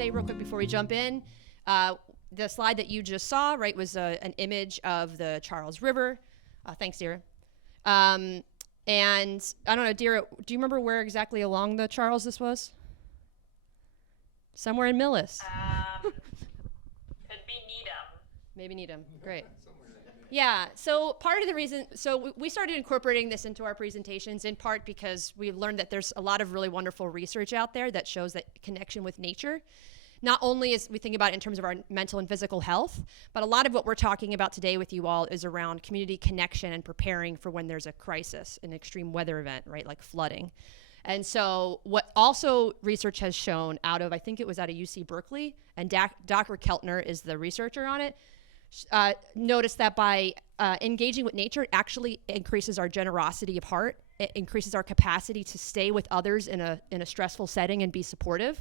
say real quick before we jump in, the slide that you just saw, right, was an image of the Charles River. Thanks, Dira. And I don't know, Dira, do you remember where exactly along the Charles this was? Somewhere in Millis. Could be Needham. Maybe Needham. Great. Yeah, so part of the reason, so we started incorporating this into our presentations in part because we learned that there's a lot of really wonderful research out there that shows that connection with nature, not only as we think about it in terms of our mental and physical health, but a lot of what we're talking about today with you all is around community connection and preparing for when there's a crisis, an extreme weather event, right, like flooding. And so what also research has shown out of, I think it was out of UC Berkeley, and Dr. Keltner is the researcher on it, noticed that by engaging with nature, it actually increases our generosity of heart. It increases our capacity to stay with others in a stressful setting and be supportive.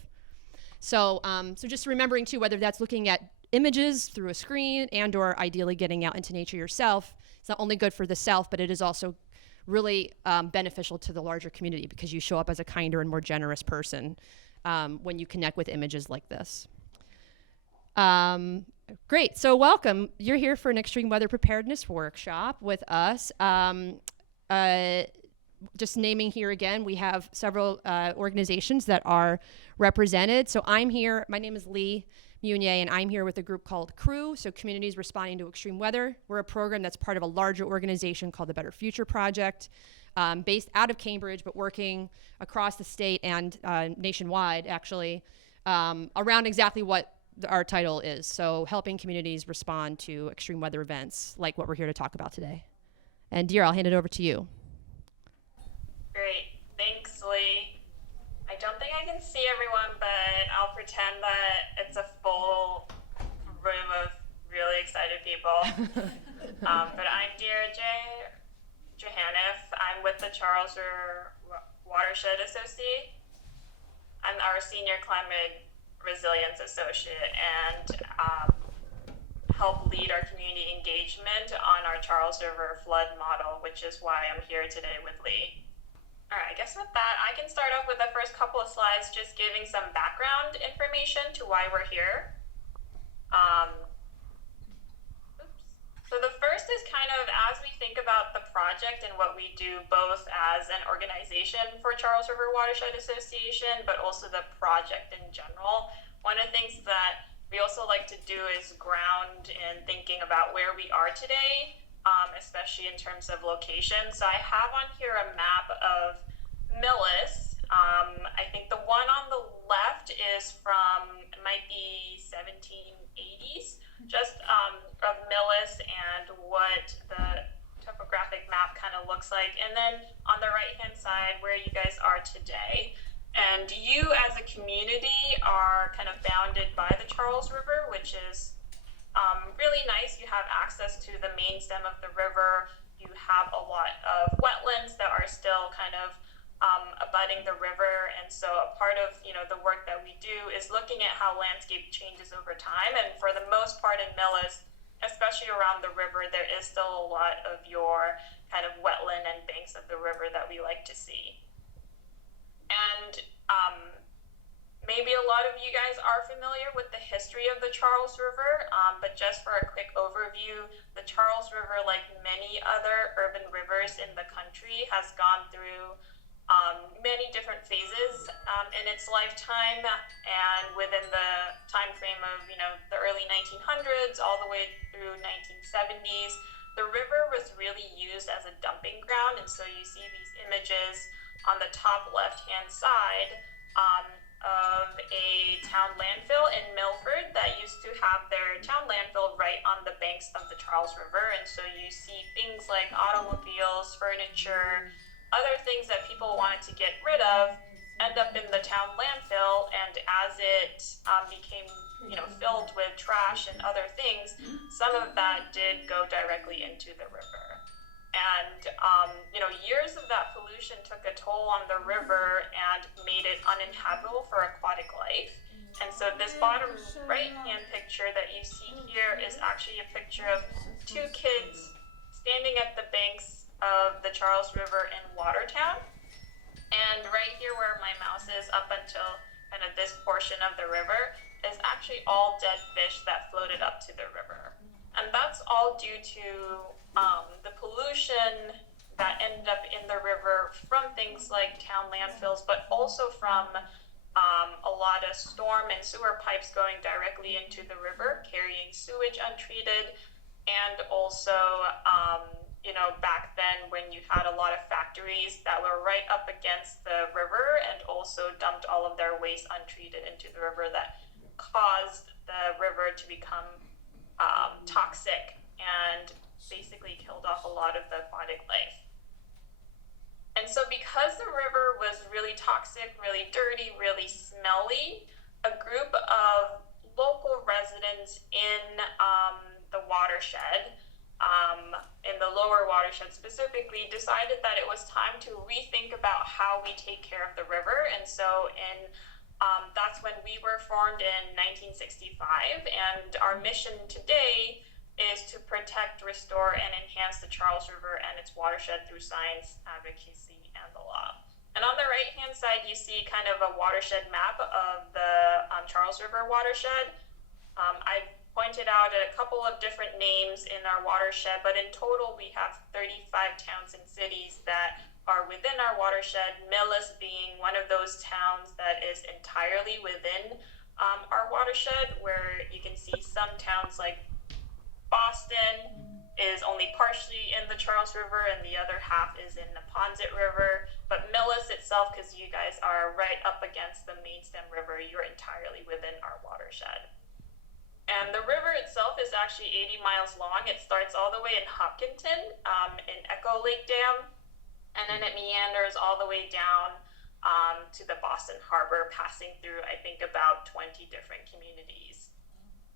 So just remembering too, whether that's looking at images through a screen and or ideally getting out into nature yourself, it's not only good for the self, but it is also really beneficial to the larger community because you show up as a kinder and more generous person when you connect with images like this. Great, so welcome. You're here for an extreme weather preparedness workshop with us. Just naming here again, we have several organizations that are represented. So I'm here, my name is Lee Munier, and I'm here with a group called CREW, so Communities Responding to Extreme Weather. We're a program that's part of a larger organization called the Better Future Project, based out of Cambridge, but working across the state and nationwide, actually, around exactly what our title is. So helping communities respond to extreme weather events, like what we're here to talk about today. And Dira, I'll hand it over to you. Great, thanks, Lee. I don't think I can see everyone, but I'll pretend that it's a full room of really excited people. But I'm Dira Johaniff. I'm with the Charles River Watershed Association. I'm our Senior Climate Resilience Associate and help lead our community engagement on our Charles River flood model, which is why I'm here today with Lee. All right, I guess with that, I can start off with the first couple of slides, just giving some background information to why we're here. So the first is kind of as we think about the project and what we do both as an organization for Charles River Watershed Association, but also the project in general. One of the things that we also like to do is ground in thinking about where we are today, especially in terms of location. So I have on here a map of Millis. I think the one on the left is from, it might be 1780s, just of Millis and what the topographic map kind of looks like. And then on the right-hand side, where you guys are today. And you as a community are kind of bounded by the Charles River, which is really nice. You have access to the main stem of the river. You have a lot of wetlands that are still kind of abutting the river. And so a part of the work that we do is looking at how landscape changes over time. And for the most part in Millis, especially around the river, there is still a lot of your kind of wetland and banks of the river that we like to see. And maybe a lot of you guys are familiar with the history of the Charles River, but just for a quick overview, the Charles River, like many other urban rivers in the country, has gone through many different phases in its lifetime, and within the time frame of the early 1900s all the way through 1970s, the river was really used as a dumping ground. And so you see these images on the top left-hand side of a town landfill in Milford that used to have their town landfill right on the banks of the Charles River. And so you see things like automobiles, furniture, other things that people wanted to get rid of end up in the town landfill. And as it became filled with trash and other things, some of that did go directly into the river. And years of that pollution took a toll on the river and made it uninhabitable for aquatic life. And so this bottom right-hand picture that you see here is actually a picture of two kids standing at the banks of the Charles River in Watertown. And right here where my mouse is, up until kind of this portion of the river is actually all dead fish that floated up to the river. And that's all due to the pollution that ended up in the river from things like town landfills, but also from a lot of storm and sewer pipes going directly into the river, carrying sewage untreated, and also, back then when you had a lot of factories that were right up against the river and also dumped all of their waste untreated into the river, that caused the river to become toxic and basically killed off a lot of the aquatic life. And so because the river was really toxic, really dirty, really smelly, a group of local residents in the watershed, in the lower watershed specifically, decided that it was time to rethink about how we take care of the river. And so that's when we were formed in 1965, and our mission today is to protect, restore, and enhance the Charles River and its watershed through science, advocacy, and the law. And on the right-hand side, you see kind of a watershed map of the Charles River watershed. I've pointed out a couple of different names in our watershed, but in total, we have 35 towns and cities that are within our watershed, Millis being one of those towns that is entirely within our watershed, where you can see some towns like Boston is only partially in the Charles River and the other half is in the Neponset River. But Millis itself, because you guys are right up against the main stem river, you're entirely within our watershed. And the river itself is actually 80 miles long. It starts all the way in Hopkinton in Echo Lake Dam, and then it meanders all the way down to the Boston Harbor, passing through, I think, about 20 different communities.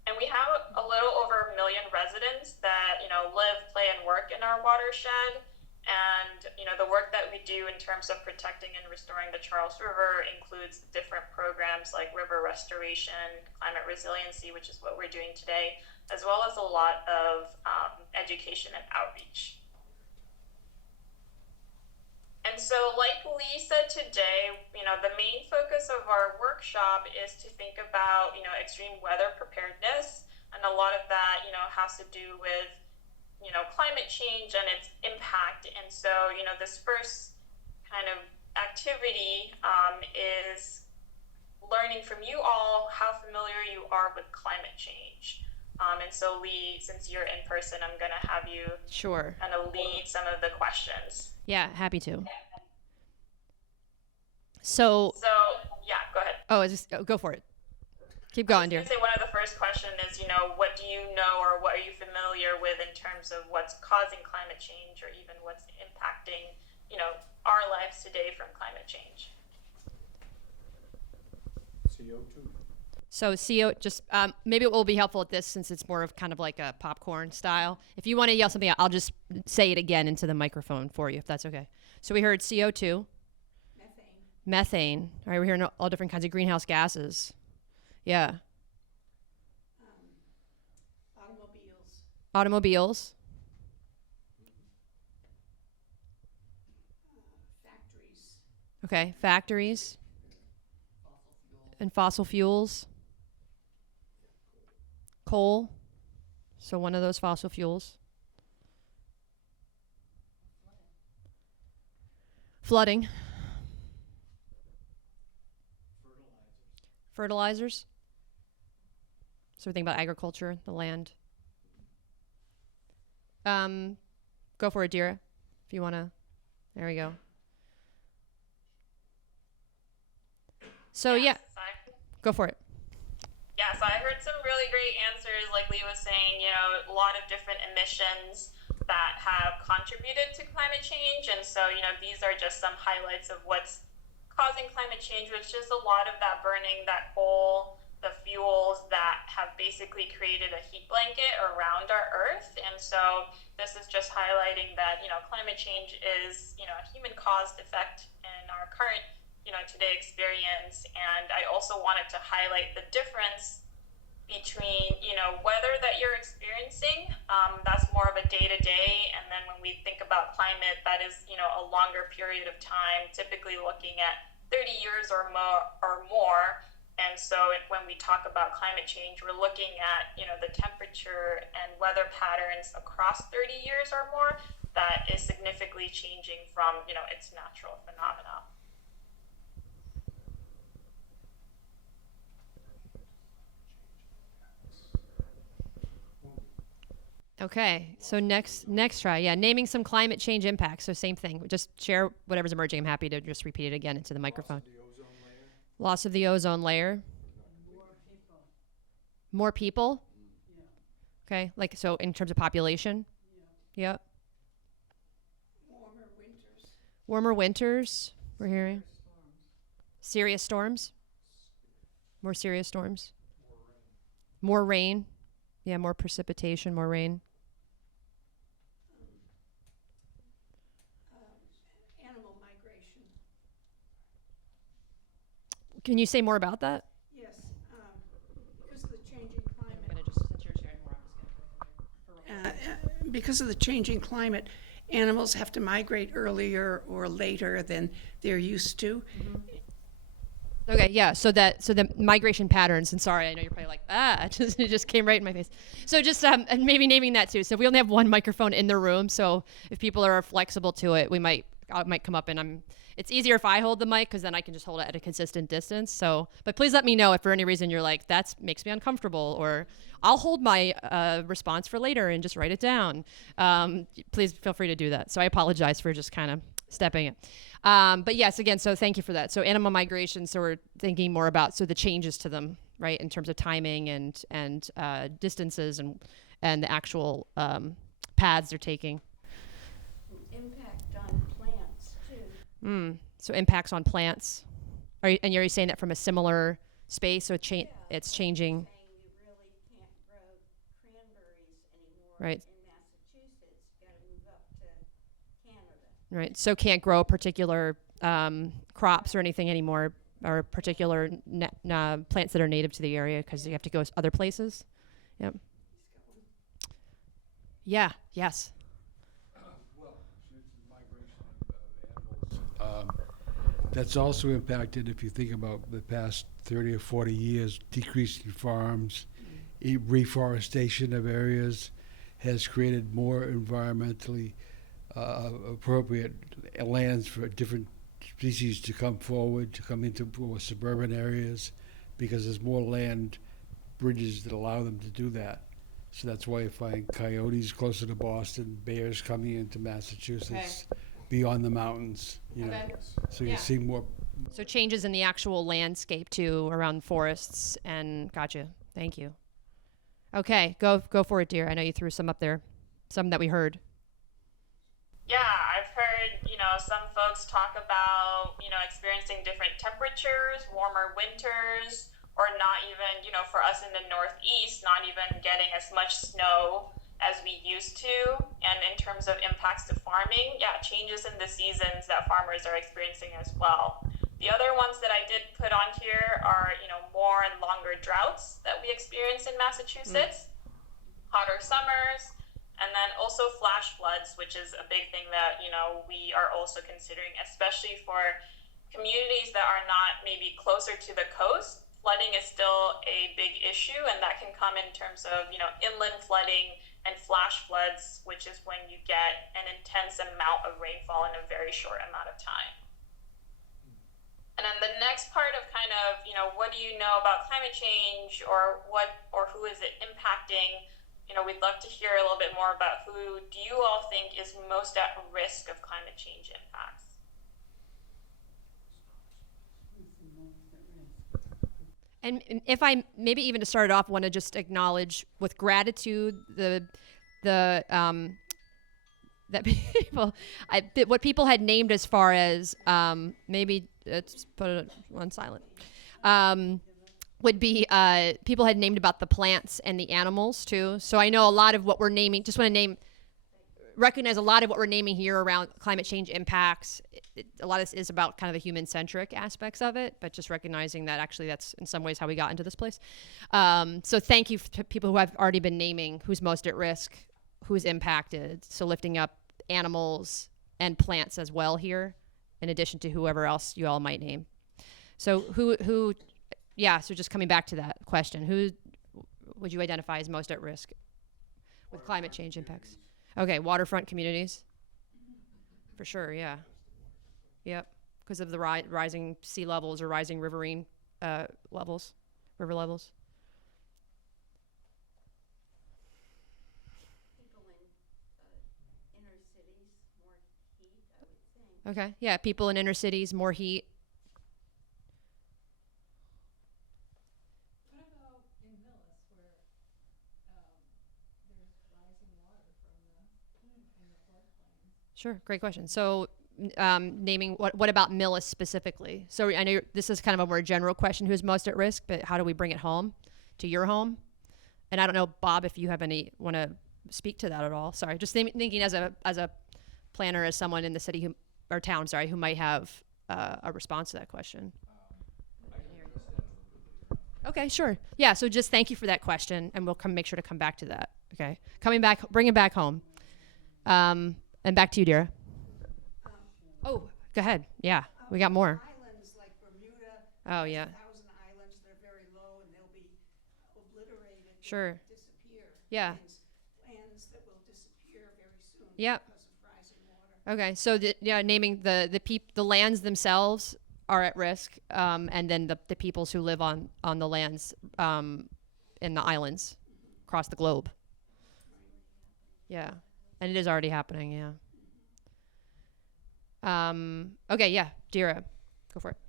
And we have a little over 1 million residents that, live, play, and work in our watershed. And, the work that we do in terms of protecting and restoring the Charles River includes different programs like river restoration, climate resiliency, which is what we're doing today, as well as a lot of education and outreach. And so like Lee said today, the main focus of our workshop is to think about, extreme weather preparedness. And a lot of that, has to do with, climate change and its impact. And so, this first kind of activity is learning from you all how familiar you are with climate change. And so Lee, since you're in person, I'm going to have you Sure. kind of lead some of the questions. Yeah, happy to. So yeah, go ahead. Go for it. Keep going, dear. I was going to say one of the first questions is, what do you know or what are you familiar with in terms of what's causing climate change or even what's impacting, our lives today from climate change? CO2. So just maybe it will be helpful at this since it's more of kind of like a popcorn style. If you want to yell something out, I'll just say it again into the microphone for you, if that's okay. So we heard CO2. Methane. All right, we're hearing all different kinds of greenhouse gases. Yeah. Automobiles. Factories. Okay, factories. And fossil fuels. Coal. So one of those fossil fuels. Flooding. Fertilizers. So we think about agriculture, the land. Go for it, Dira, if you want to. There we go. So Yes, go for it. Yeah, so I heard some really great answers, like Lee was saying, a lot of different emissions that have contributed to climate change. And so, these are just some highlights of what's causing climate change, which is a lot of that burning, that coal, the fuels that have basically created a heat blanket around our Earth. And so this is just highlighting that, climate change is, a human-caused effect in our current, today experience. And I also wanted to highlight the difference between, weather that you're experiencing, that's more of a day-to-day. And then when we think about climate, that is, a longer period of time, typically looking at 30 years or more. And so when we talk about climate change, we're looking at, the temperature and weather patterns across 30 years or more that is significantly changing from, its natural phenomena. Okay, so next try, yeah, naming some climate change impacts. So same thing, just share whatever's emerging. I'm happy to just repeat it again into the microphone. Loss of the ozone layer. More people. Okay, like so in terms of population. Yep. Warmer winters. We're hearing. Serious storms. More serious storms. More rain. Yeah, more precipitation, more rain. Animal migration. Can you say more about that? Yes, because of the changing climate. I'm gonna just, since you're sharing more, I'm just gonna Because of the changing climate, animals have to migrate earlier or later than they're used to. Okay, yeah. So the migration patterns, and sorry, I know you're probably like, it just came right in my face. So just and maybe naming that too. So we only have one microphone in the room, so if people are flexible to it, I might come up and it's easier if I hold the mic because then I can just hold it at a consistent distance. So, but please let me know if for any reason you're like, that makes me uncomfortable, or I'll hold my response for later and just write it down. Please feel free to do that. So I apologize for just kind of stepping it. But yes, again, so thank you for that. So animal migration, so we're thinking more about the changes to them, right, in terms of timing and distances and the actual paths they're taking. Impact on plants too. So impacts on plants. And you're saying that from a similar space, so it's changing. Saying we really can't grow cranberries anymore Right. in Massachusetts. Got to move up to Canada. Right. So can't grow particular crops or anything anymore, or particular plants that are native to the area because you have to go other places. Yep. Yeah. Yes. Well, migration of animals. That's also impacted, if you think about the past 30 or 40 years, decreasing farms, reforestation of areas has created more environmentally appropriate lands for different species to come forward, to come into more suburban areas, because there's more land bridges that allow them to do that. So that's why you find coyotes closer to Boston, bears coming into Massachusetts, beyond the mountains, Okay. So you Yeah. see more. So changes in the actual landscape too, around forests, and gotcha. Thank you. Okay, go for it, dear. I know you threw some up there, some that we heard. Yeah, I've heard, some folks talk about, experiencing different temperatures, warmer winters, or not even, for us in the Northeast, not even getting as much snow as we used to. And in terms of impacts to farming, yeah, changes in the seasons that farmers are experiencing as well. The other ones that I did put on here are, more and longer droughts that we experience in Massachusetts, hotter summers, and then also flash floods, which is a big thing that, we are also considering, especially for communities that are not maybe closer to the coast. Flooding is still a big issue, and that can come in terms of, inland flooding and flash floods, which is when you get an intense amount of rainfall in a very short amount of time. And then the next part of kind of, what do you know about climate change, or who is it impacting? We'd love to hear a little bit more about who do you all think is most at risk of climate change impacts? And if I maybe even to start off, want to just acknowledge with gratitude that people what people had named as far as maybe let's put it on silent. Would be people had named about the plants and the animals too. So I know a lot of what we're naming, just want to recognize a lot of what we're naming here around climate change impacts. A lot of this is about kind of the human-centric aspects of it, but just recognizing that actually that's in some ways how we got into this place. So thank you to people who have already been naming who's most at risk, who's impacted. So lifting up animals and plants as well here, in addition to whoever else you all might name. So so just coming back to that question, who would you identify as most at risk with climate change impacts? Okay, waterfront communities. For sure, yeah. Yep, because of the rising sea levels or rising riverine levels, river levels. People in inner cities, more heat, I would think. Okay, yeah, people in inner cities, more heat. What about in Millis, where there's rising water from in the floodplains? Sure, great question. So, naming what about Millis specifically? So I know this is kind of a more general question: who's most at risk? But how do we bring it home to your home? And I don't know, Bob, if you have want to speak to that at all. Sorry, just thinking as a planner, as someone in the city or town, who might have a response to that question. Okay, sure. Yeah. So just thank you for that question, and we'll make sure to come back to that. Okay, bring it back home. And back to you, Dira. Oh, go ahead. Yeah, we got more. Islands like Bermuda. Oh, yeah. 1,000 islands, they're very low and they'll be obliterated. They'll Sure. disappear. Yeah. Lands that will disappear very soon. Yep. Because of rising water. Okay, so naming the lands themselves are at risk, and then the peoples who live on the lands in the islands across the globe. Yeah, and it is already happening. Yeah. Okay, yeah, Dira, go for it.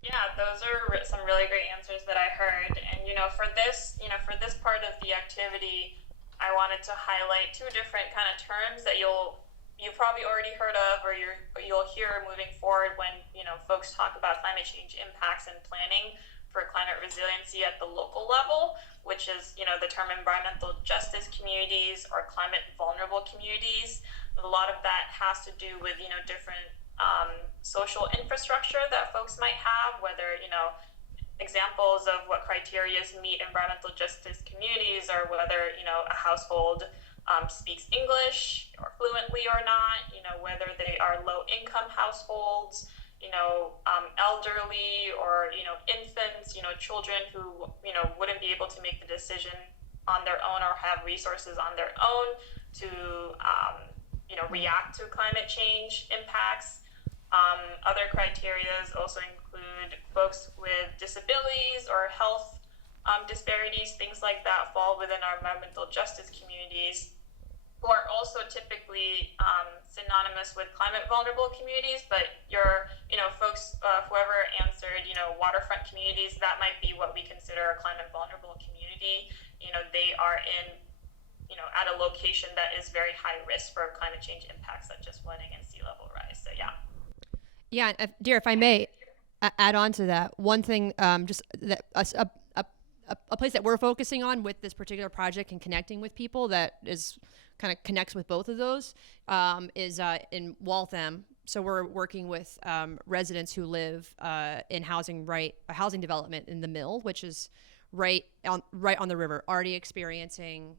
Yeah, those are some really great answers that I heard. And for this part of the activity, I wanted to highlight two different kind of terms that you've probably already heard of, or you'll hear moving forward when folks talk about climate change impacts and planning for climate resiliency at the local level, which is the term environmental justice communities or climate vulnerable communities. A lot of that has to do with different social infrastructure that folks might have, whether examples of what criteria meet environmental justice communities, or whether a household speaks English or fluently or not, whether they are low income households, elderly, or infants, children who wouldn't be able to make the decision on their own or have resources on their own to react to climate change impacts. Other criteria also include folks with disabilities or health disparities, things like that fall within our environmental justice communities, who are also typically synonymous with climate vulnerable communities. But folks, whoever answered, waterfront communities, that might be what we consider a climate vulnerable community. They are in at a location that is very high risk for climate change impacts such as flooding and sea level rise. So yeah. Yeah, Dira, if I may add on to that, one thing, just that a place that we're focusing on with this particular project and connecting with people that is kind of connects with both of those is in Waltham. So we're working with residents who live in a housing development in the Mill, which is right on the river, already experiencing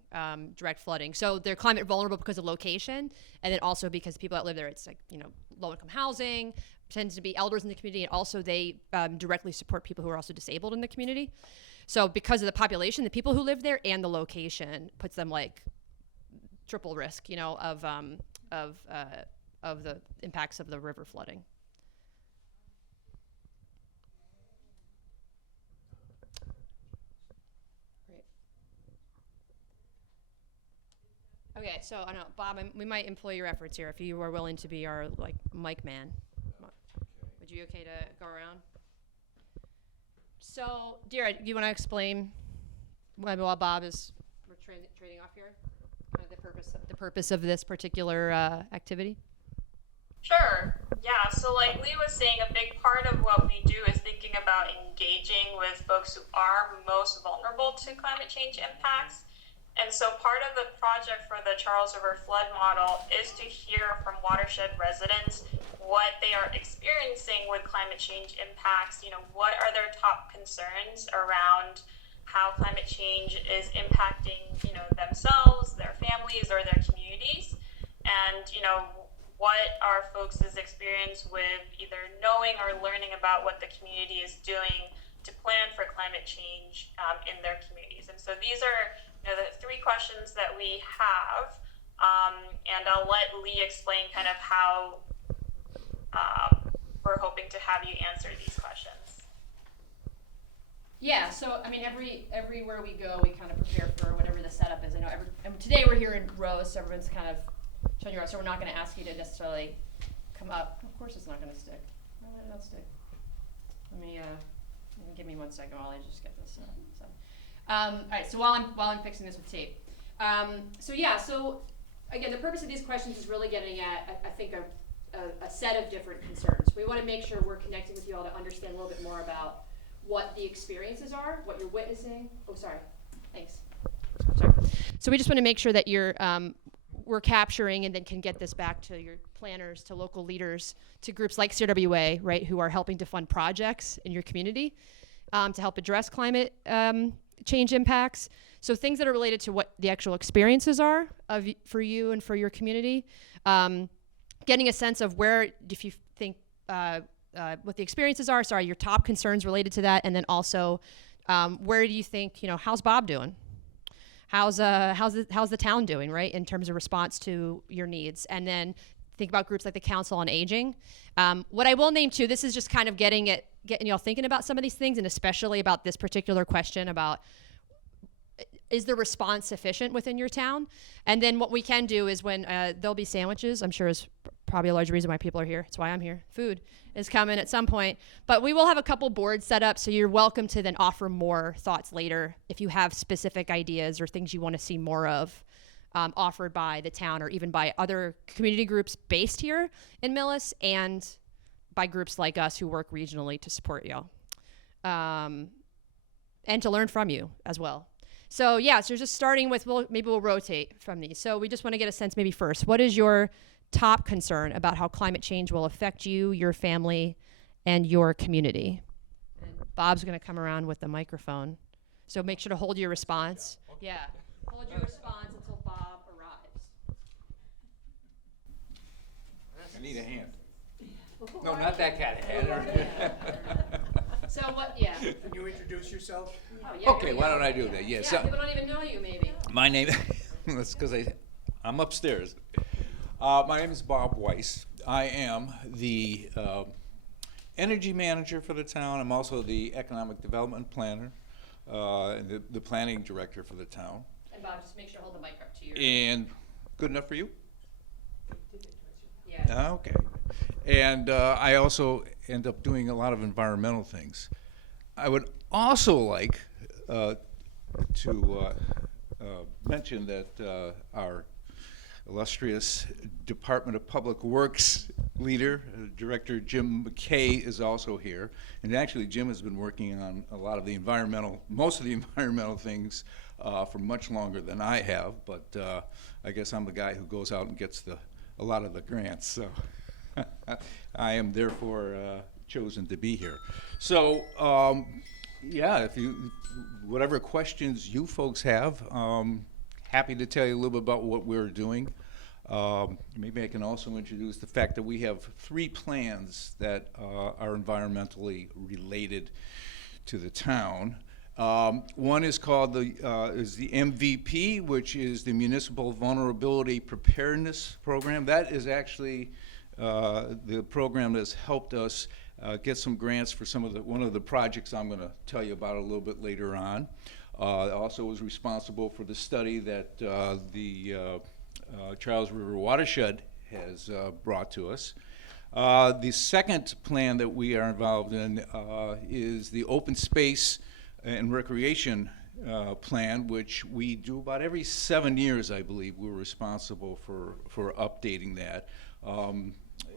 direct flooding. So they're climate vulnerable because of location, and then also because people that live there, it's like low income housing, tends to be elders in the community, and also they directly support people who are also disabled in the community. So because of the population, the people who live there, and the location puts them like triple risk, of the impacts of the river flooding. Great. Okay, so I don't know, Bob, we might employ your efforts here if you are willing to be our mic man. Would you okay to go around? So, Dira, do you want to explain while Bob is trading off here, kind of the purpose of this particular activity? Sure. Yeah. So like Lee was saying, a big part of what we do is thinking about engaging with folks who are most vulnerable to climate change impacts. And so part of the project for the Charles River Flood Model is to hear from watershed residents what they are experiencing with climate change impacts. What are their top concerns around how climate change is impacting, themselves, their families, or their communities. And, what are folks' experience with either knowing or learning about what the community is doing to plan for climate change in their communities. And so these are the three questions that we have, and I'll let Lee explain kind of how we're hoping to have you answer these questions. Yeah, so I mean, everywhere we go, we kind of prepare for whatever the setup is. I know and today we're here in rows, so everyone's kind of showing you around. So we're not going to ask you to necessarily come up. Of course, it's not going to stick. Why did it not stick? Let me give me 1 second while I just get this. All right. So while I'm fixing this with tape. So again, the purpose of these questions is really getting at, I think, a set of different concerns. We want to make sure we're connecting with you all to understand a little bit more about what the experiences are, what you're witnessing. Oh, sorry. Thanks. Sorry. So we just want to make sure that we're capturing and then can get this back to your planners, to local leaders, to groups like CWA, right, who are helping to fund projects in your community to help address climate change impacts. So things that are related to what the actual experiences are for you and for your community. Getting a sense of where, if you think, what the experiences are, your top concerns related to that, and then also where do you think, how's Bob doing? How's the town doing, right, in terms of response to your needs? And then think about groups like the Council on Aging. What I will name too, this is just kind of getting y'all thinking about some of these things, and especially about this particular question about, is the response sufficient within your town? And then what we can do is when there'll be sandwiches, I'm sure is probably a large reason why people are here. That's why I'm here. Food is coming at some point. But we will have a couple boards set up, so you're welcome to then offer more thoughts later if you have specific ideas or things you want to see more of offered by the town or even by other community groups based here in Millis and by groups like us who work regionally to support y'all and to learn from you as well. So just starting with, maybe we'll rotate from these. So we just want to get a sense maybe first, what is your top concern about how climate change will affect you, your family, and your community? And Bob's going to come around with the microphone. So make sure to hold your response. Yeah, hold your response until Bob arrives. I need a hand. No, not that kind of hand. So Can you introduce yourself? Oh, yeah, Okay, why don't I do that? Yeah, so people don't even know you, maybe. my name, that's because I'm upstairs. My name is Bob Weiss. I am the energy manager for the town. I'm also the economic development planner, and the planning director for the town. And Bob, just make sure to hold the mic up to your. And good enough for you? Yeah. Okay. And I also end up doing a lot of environmental things. I would also like to mention that our illustrious Department of Public Works leader, Director Jim McKay, is also here. And actually, Jim has been working on most of the environmental things for much longer than I have. But I guess I'm the guy who goes out and gets a lot of the grants. So I am therefore chosen to be here. So whatever questions you folks have, happy to tell you a little bit about what we're doing. Maybe I can also introduce the fact that we have 3 plans that are environmentally related to the town. One is called the MVP, which is the Municipal Vulnerability Preparedness Program. That is actually the program that's helped us get some grants for one of the projects I'm going to tell you about a little bit later on. Also was responsible for the study that the Charles River Watershed has brought to us. The second plan that we are involved in is the Open Space and Recreation plan, which we do about every 7 years, I believe. We're responsible for updating that.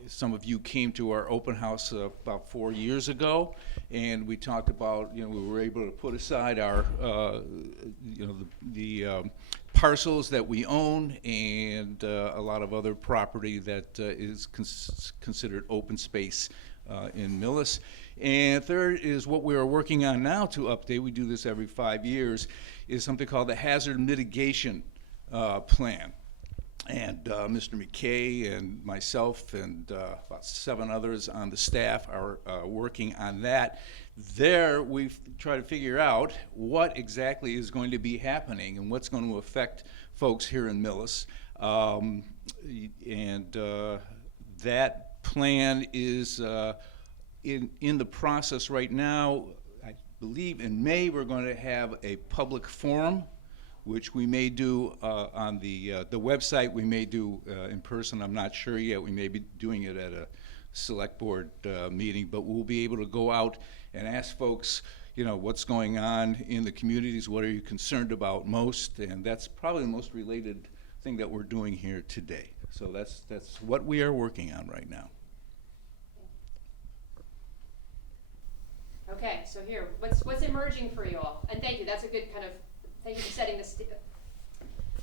Some of you came to our open house about 4 years ago, and we talked about, we were able to put aside our, the parcels that we own and a lot of other property that is considered open space in Millis. And third is what we are working on now to update. We do this every 5 years, is something called the Hazard Mitigation Plan. and Mr. McKay and myself and about 7 others on the staff are working on that. There, we've tried to figure out what exactly is going to be happening and what's going to affect folks here in Millis. That plan is in the process right now. I believe in May we're going to have a public forum, which we may do on the website. We may do in person. I'm not sure yet. We may be doing it at a select board meeting, but we'll be able to go out and ask folks, you know, what's going on in the communities, what are you concerned about most, and that's probably the most related thing that we're doing here today. So that's what we are working on right now. Okay, so here, what's emerging for you all? And thank you. That's a good kind of. Thank you for setting the.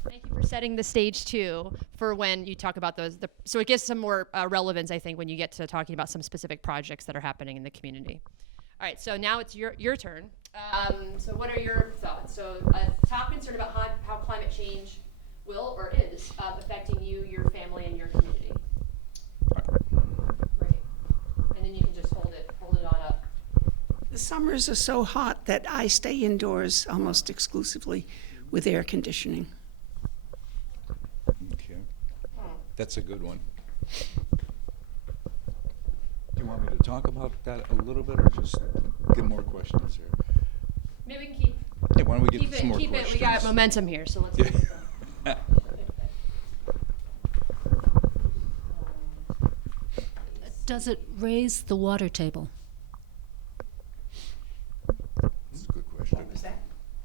Thank you for setting the stage too for when you talk about those. So it gives some more relevance, I think, when you get to talking about some specific projects that are happening in the community. All right, so now it's your turn. So what are your thoughts? So top concern about how climate change will or is affecting you, your family, and your community. Right, and then you can just hold it on up. The summers are so hot that I stay indoors almost exclusively with air conditioning. Okay, that's a good one. Do you want me to talk about that a little bit, or just get more questions here? Maybe we can keep. Hey, why don't we get some more Keep questions? it. We got momentum here, so let's. Yeah. keep it going. Does it raise the water table? That's a good question.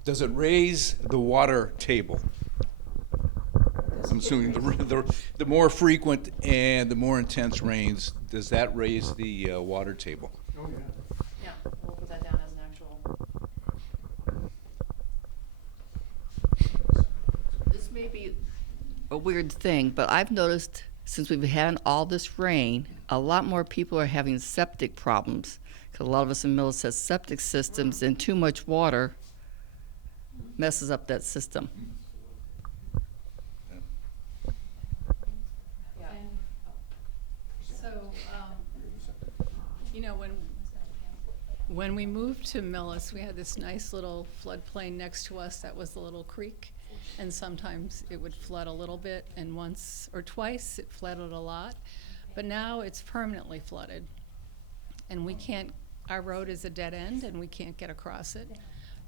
Does it raise the water table? I'm assuming the more frequent and the more intense rains, does that raise the water table? Oh, yeah. Yeah, we'll put that down as an actual. This may be a weird thing, but I've noticed since we've had all this rain, a lot more people are having septic problems. Because a lot of us in Millis has septic systems, and too much water messes up that system. Yeah. So, you know, when we moved to Millis, we had this nice little floodplain next to us that was a little creek. And sometimes it would flood a little bit, and once or twice it flooded a lot. But now it's permanently flooded. And we can't, our road is a dead end and we can't get across it.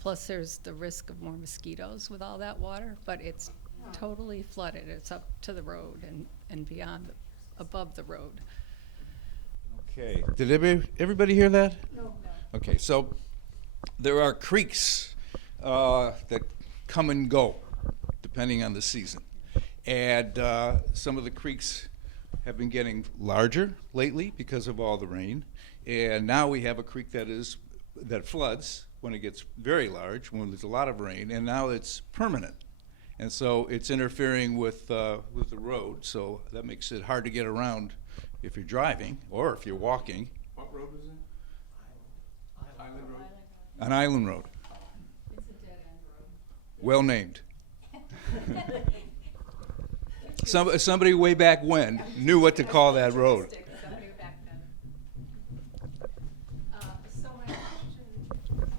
Plus there's the risk of more mosquitoes with all that water, but it's totally flooded. It's up to the road and beyond, above the road. Okay. Did everybody hear that? No. Okay, so there are creeks that come and go depending on the season. And some of the creeks have been getting larger lately because of all the rain. And now we have a creek that floods when it gets very large, when there's a lot of rain, and now it's permanent. And so it's interfering with the road, so that makes it hard to get around if you're driving or if you're walking. What road is it? Island Road. An island road. It's a dead end road. Well named. Somebody way back when knew what to call that road. So my question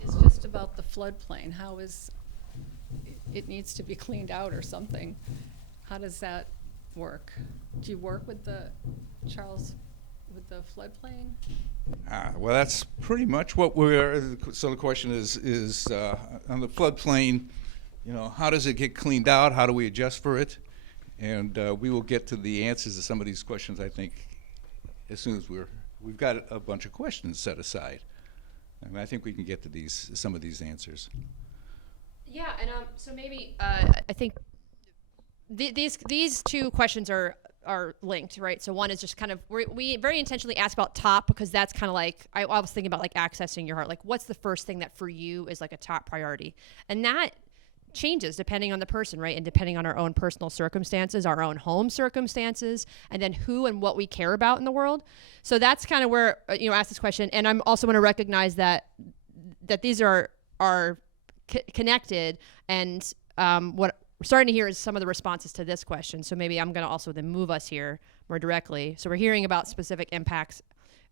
is just about the floodplain. How is, it needs to be cleaned out or something. How does that work? Do you work with the, Charles, with the floodplain? Well, that's pretty much what so the question is on the floodplain, you know, how does it get cleaned out? How do we adjust for it? And we will get to the answers to some of these questions, I think, as soon as we've got a bunch of questions set aside. And I think we can get to some of these answers. Yeah, and so maybe I think these two questions are linked, right? So one is just kind of we very intentionally ask about top because that's kind of like I was thinking about like accessing your heart. Like, what's the first thing that for you is like a top priority, and that changes depending on the person, right? And depending on our own personal circumstances, our own home circumstances, and then who and what we care about in the world. So that's kind of where ask this question. And I'm also want to recognize that these are connected, and what we're starting to hear is some of the responses to this question. So maybe I'm going to also then move us here more directly. So we're hearing about specific impacts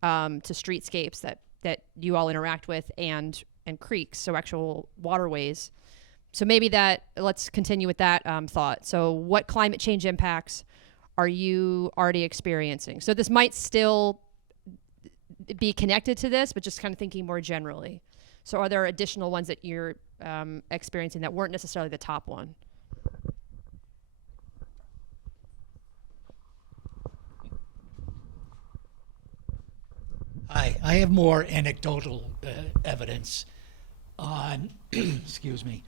to streetscapes that you all interact with and creeks, so actual waterways. So maybe let's continue with that thought. So what climate change impacts are you already experiencing? So this might still be connected to this, but just kind of thinking more generally. So are there additional ones that you're experiencing that weren't necessarily the top one? I have more anecdotal evidence on, excuse me.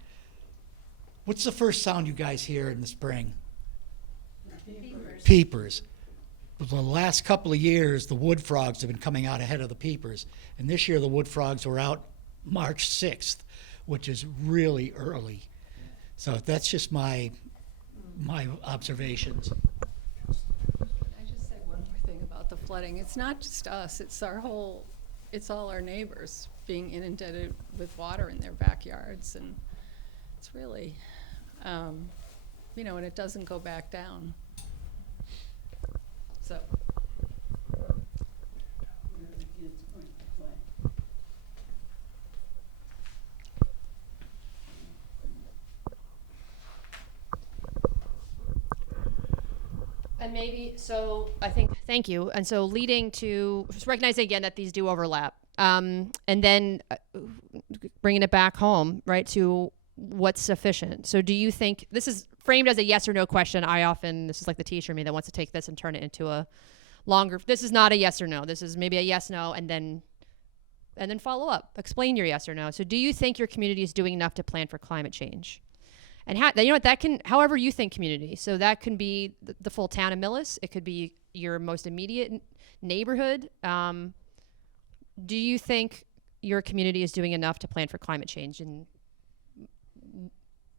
What's the first sound you guys hear in the spring? Peepers. For the last couple of years, the wood frogs have been coming out ahead of the peepers. And this year, the wood frogs were out March 6th, which is really early. So that's just my observations. I just say one more thing about the flooding. It's not just us, it's all our neighbors being inundated with water in their backyards, and it's really, and it doesn't go back down. So. And maybe, so I think, thank you. And so leading to, just recognizing again that these do overlap. And then bringing it back home, right, to what's sufficient. So do you think, this is framed as a yes or no question. This is like the teacher in me that wants to take this and turn it into a longer, this is not a yes or no. This is maybe a yes, no, and then follow up. Explain your yes or no. So do you think your community is doing enough to plan for climate change? And that can, however you think community. So that can be the full town of Millis. It could be your most immediate neighborhood. Do you think your community is doing enough to plan for climate change? And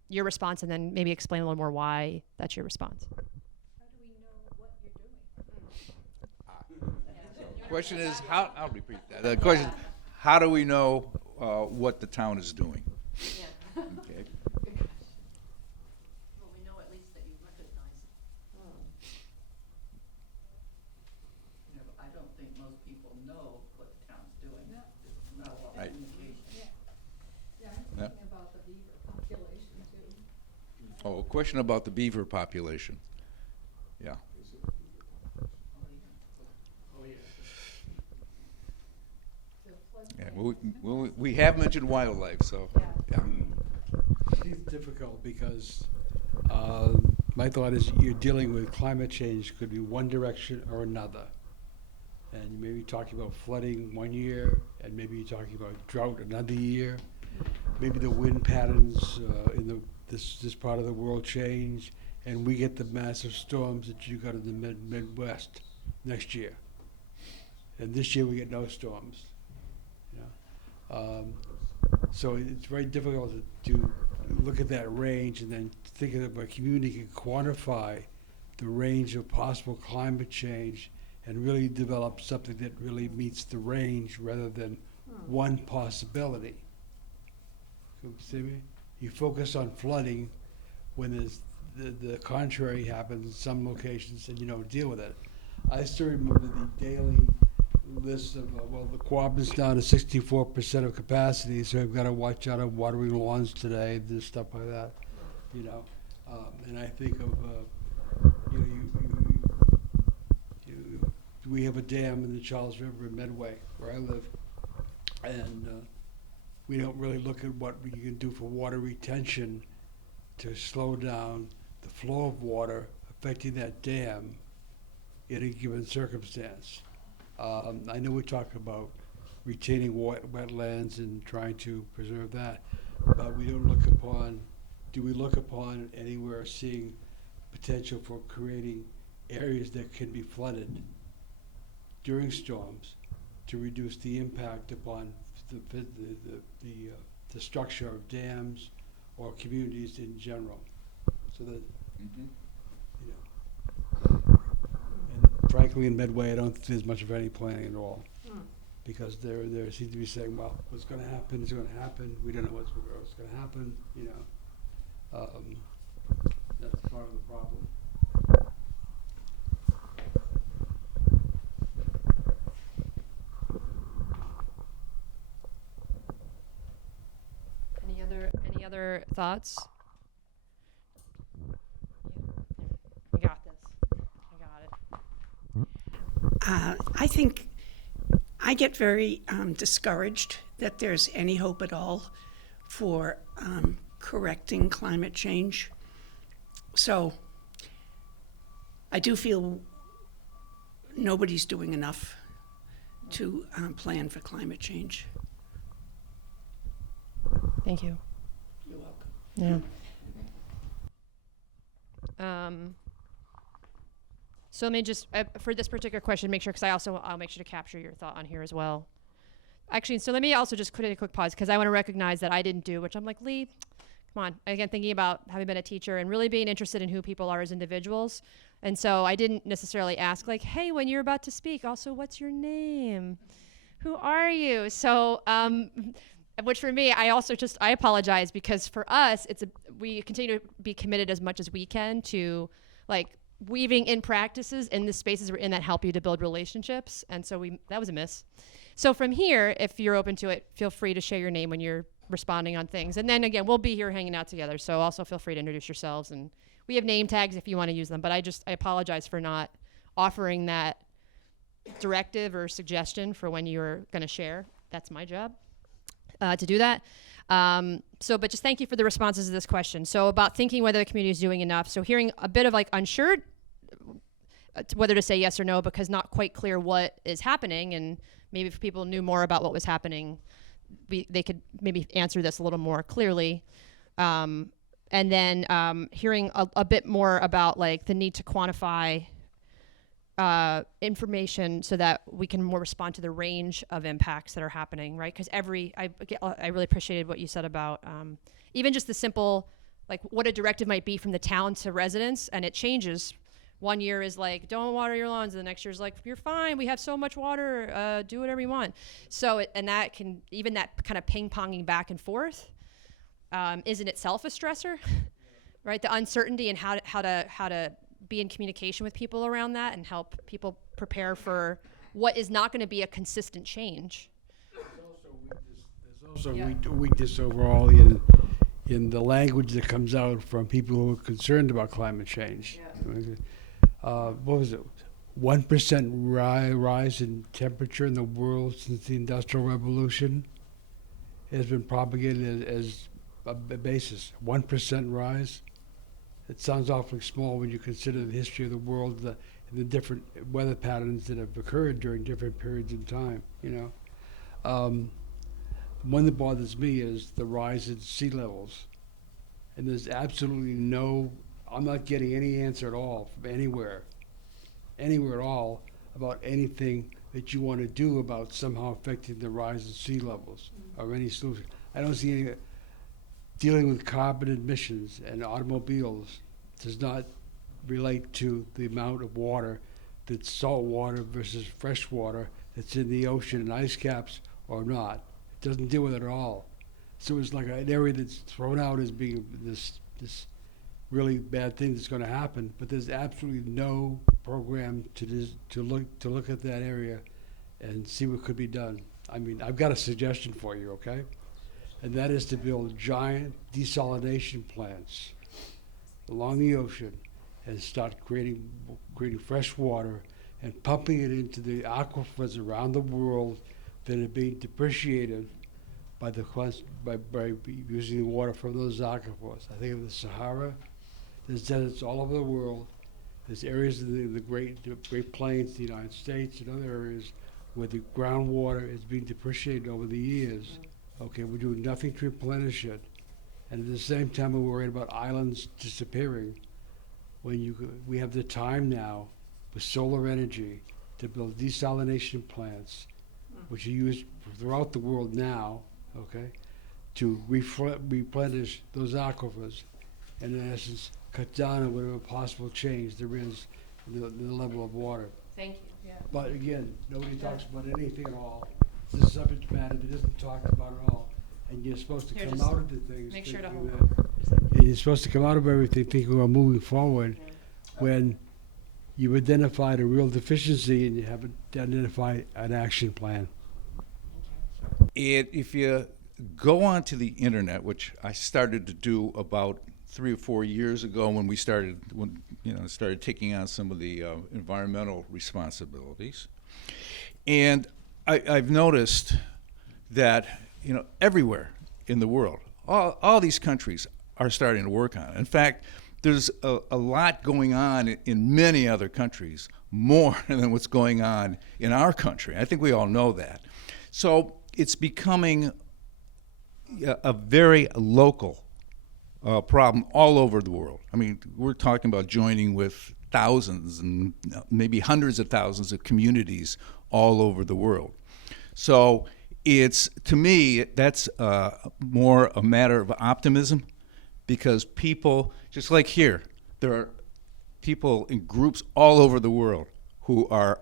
your response, and then maybe explain a little more why that's your response. How do we know what you're doing? Question is, I'll repeat that. The question, how do we know what the town is doing? Yeah. Okay. Well, we know at least that you recognize it. You know, I don't think most people know what the town's doing. No. There's not a lot of Right. communication. Yeah, I'm Yeah. thinking about the beaver population too. Oh, a question about the beaver population. Yeah. Yeah, we have mentioned wildlife, so, yeah. It's difficult because my thought is you're dealing with climate change, could be one direction or another. And you may be talking about flooding one year, and maybe you're talking about drought another year. Maybe the wind patterns in this part of the world change, and we get the massive storms that you got in the Midwest next year. And this year we get no storms. So it's very difficult to look at that range and then think of a community can quantify the range of possible climate change and really develop something that really meets the range rather than one possibility. See me? You focus on flooding when there's the contrary happens in some locations and you don't deal with it. I still remember the daily list of, the Quabbin's down to 64% of capacity, so I've got to watch out of watering lawns today, this stuff like that, and I think of, we have a dam in the Charles River in Medway, where I live, and we don't really look at what we can do for water retention to slow down the flow of water affecting that dam in a given circumstance. I know we talk about retaining wetlands and trying to preserve that, but we don't look upon, do we look upon anywhere seeing potential for creating areas that can be flooded during storms to reduce the impact upon the structure of dams or communities in general? So that, and frankly, in Medway, I don't think there's much of any planning at all. Because there seems to be saying, well, what's going to happen is going to happen. We don't know what's going to happen, That's part of the problem. Any other thoughts? You got this. I got it. I think I get very discouraged that there's any hope at all for correcting climate change. So I do feel nobody's doing enough to plan for climate change. Thank you. You're welcome. Yeah. So let me just, for this particular question, make sure, because I'll make sure to capture your thought on here as well. Actually, so let me also just put in a quick pause, because I want to recognize that I didn't do, which I'm like, Lee, come on. Again, thinking about having been a teacher and really being interested in who people are as individuals. And so I didn't necessarily ask, like, hey, when you're about to speak, also, what's your name? Who are you? So, which for me, I apologize, because for us, we continue to be committed as much as we can to, like, weaving in practices in the spaces we're in that help you to build relationships. And so that was a miss. So from here, if you're open to it, feel free to share your name when you're responding on things. And then again, we'll be here hanging out together. So also feel free to introduce yourselves, and we have name tags if you want to use them, but I apologize for not offering that directive or suggestion for when you're going to share. That's my job to do that. But just thank you for the responses to this question. So about thinking whether the community is doing enough. So hearing a bit of like unsure whether to say yes or no, because not quite clear what is happening. And maybe if people knew more about what was happening, they could maybe answer this a little more clearly. And then hearing a bit more about like the need to quantify information so that we can more respond to the range of impacts that are happening, right? Because I really appreciated what you said about even just the simple, like what a directive might be from the town to residents, and it changes. One year is like, don't water your lawns, and the next year is like, you're fine, we have so much water, do whatever you want. So, and that can, even that kind of ping-ponging back and forth is in itself a stressor, right? The uncertainty and how to be in communication with people around that and help people prepare for what is not going to be a consistent change. There's also weakness overall in the language that comes out from people who are concerned about climate change. What was it? 1% rise in temperature in the world since the Industrial Revolution has been propagated as a basis. 1% rise. It sounds awfully small when you consider the history of the world, the different weather patterns that have occurred during different periods in time. One that bothers me is the rise in sea levels, and there's absolutely I'm not getting any answer at all from anywhere at all about anything that you want to do about somehow affecting the rise in sea levels or any solution. I don't see any. Dealing with carbon emissions and automobiles does not relate to the amount of water that's salt water versus fresh water that's in the ocean and ice caps or not. It doesn't deal with it at all. So it's like an area that's thrown out as being this really bad thing that's going to happen, but there's absolutely no program to look at that area and see what could be done. I mean, I've got a suggestion for you, okay? And that is to build giant desalination plants along the ocean and start creating fresh water and pumping it into the aquifers around the world that are being depreciated by using the water from those aquifers. I think of the Sahara. There's deserts all over the world. There's areas of the Great Plains, the United States, and other areas where the groundwater is being depreciated over the years. Okay, we're doing nothing to replenish it, and at the same time we're worried about islands disappearing. We have the time now with solar energy to build desalination plants, which are used throughout the world now, okay, to replenish those aquifers, and in essence cut down on whatever possible change there is in the level of water. Thank you. Yeah. But again, nobody talks about anything at all. This is a subject matter that isn't talked about at all, and you're supposed to Here, come just out into things. make sure to thinking hold that And you're supposed to come out of everything thinking we're moving forward when you've identified a real deficiency and you haven't identified an action plan. If you go onto the internet, which I started to do about 3 or 4 years ago when we started, started taking on some of the environmental responsibilities, and I've noticed that everywhere in the world, all these countries are starting to work on it. In fact, there's a lot going on in many other countries, more than what's going on in our country. I think we all know that. So it's becoming a very local problem all over the world. I mean, we're talking about joining with thousands and maybe hundreds of thousands of communities all over the world. So it's, to me, that's more a matter of optimism, because people, just like here, there are people in groups all over the world who are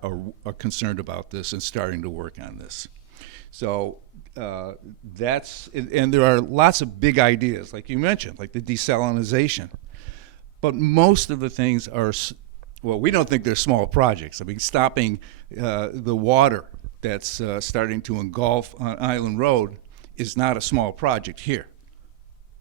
concerned about this and starting to work on this. So and there are lots of big ideas, like you mentioned, like the desalinization. But most of the things are, well, we don't think they're small projects. I mean, stopping the water that's starting to engulf on Island Road is not a small project here.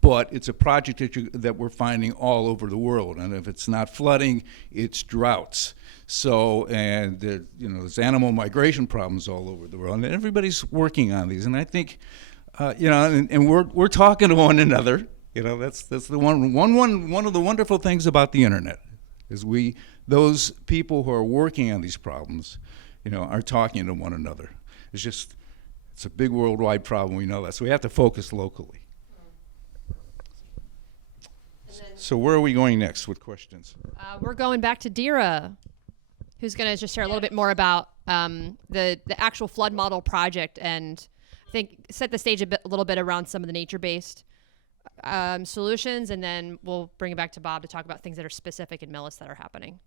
But it's a project that we're finding all over the world. And if it's not flooding, it's droughts. So, and there's animal migration problems all over the world. And everybody's working on these. And I think, and we're talking to one another. That's the one of the wonderful things about the internet is those people who are working on these problems, are talking to one another. It's a big worldwide problem. We know that. So we have to focus locally. So where are we going next with questions? We're going back to Dira, who's going to just share a little bit more about the actual flood model project, and I think set the stage a little bit around some of the nature-based solutions, and then we'll bring it back to Bob to talk about things that are specific in Millis that are happening.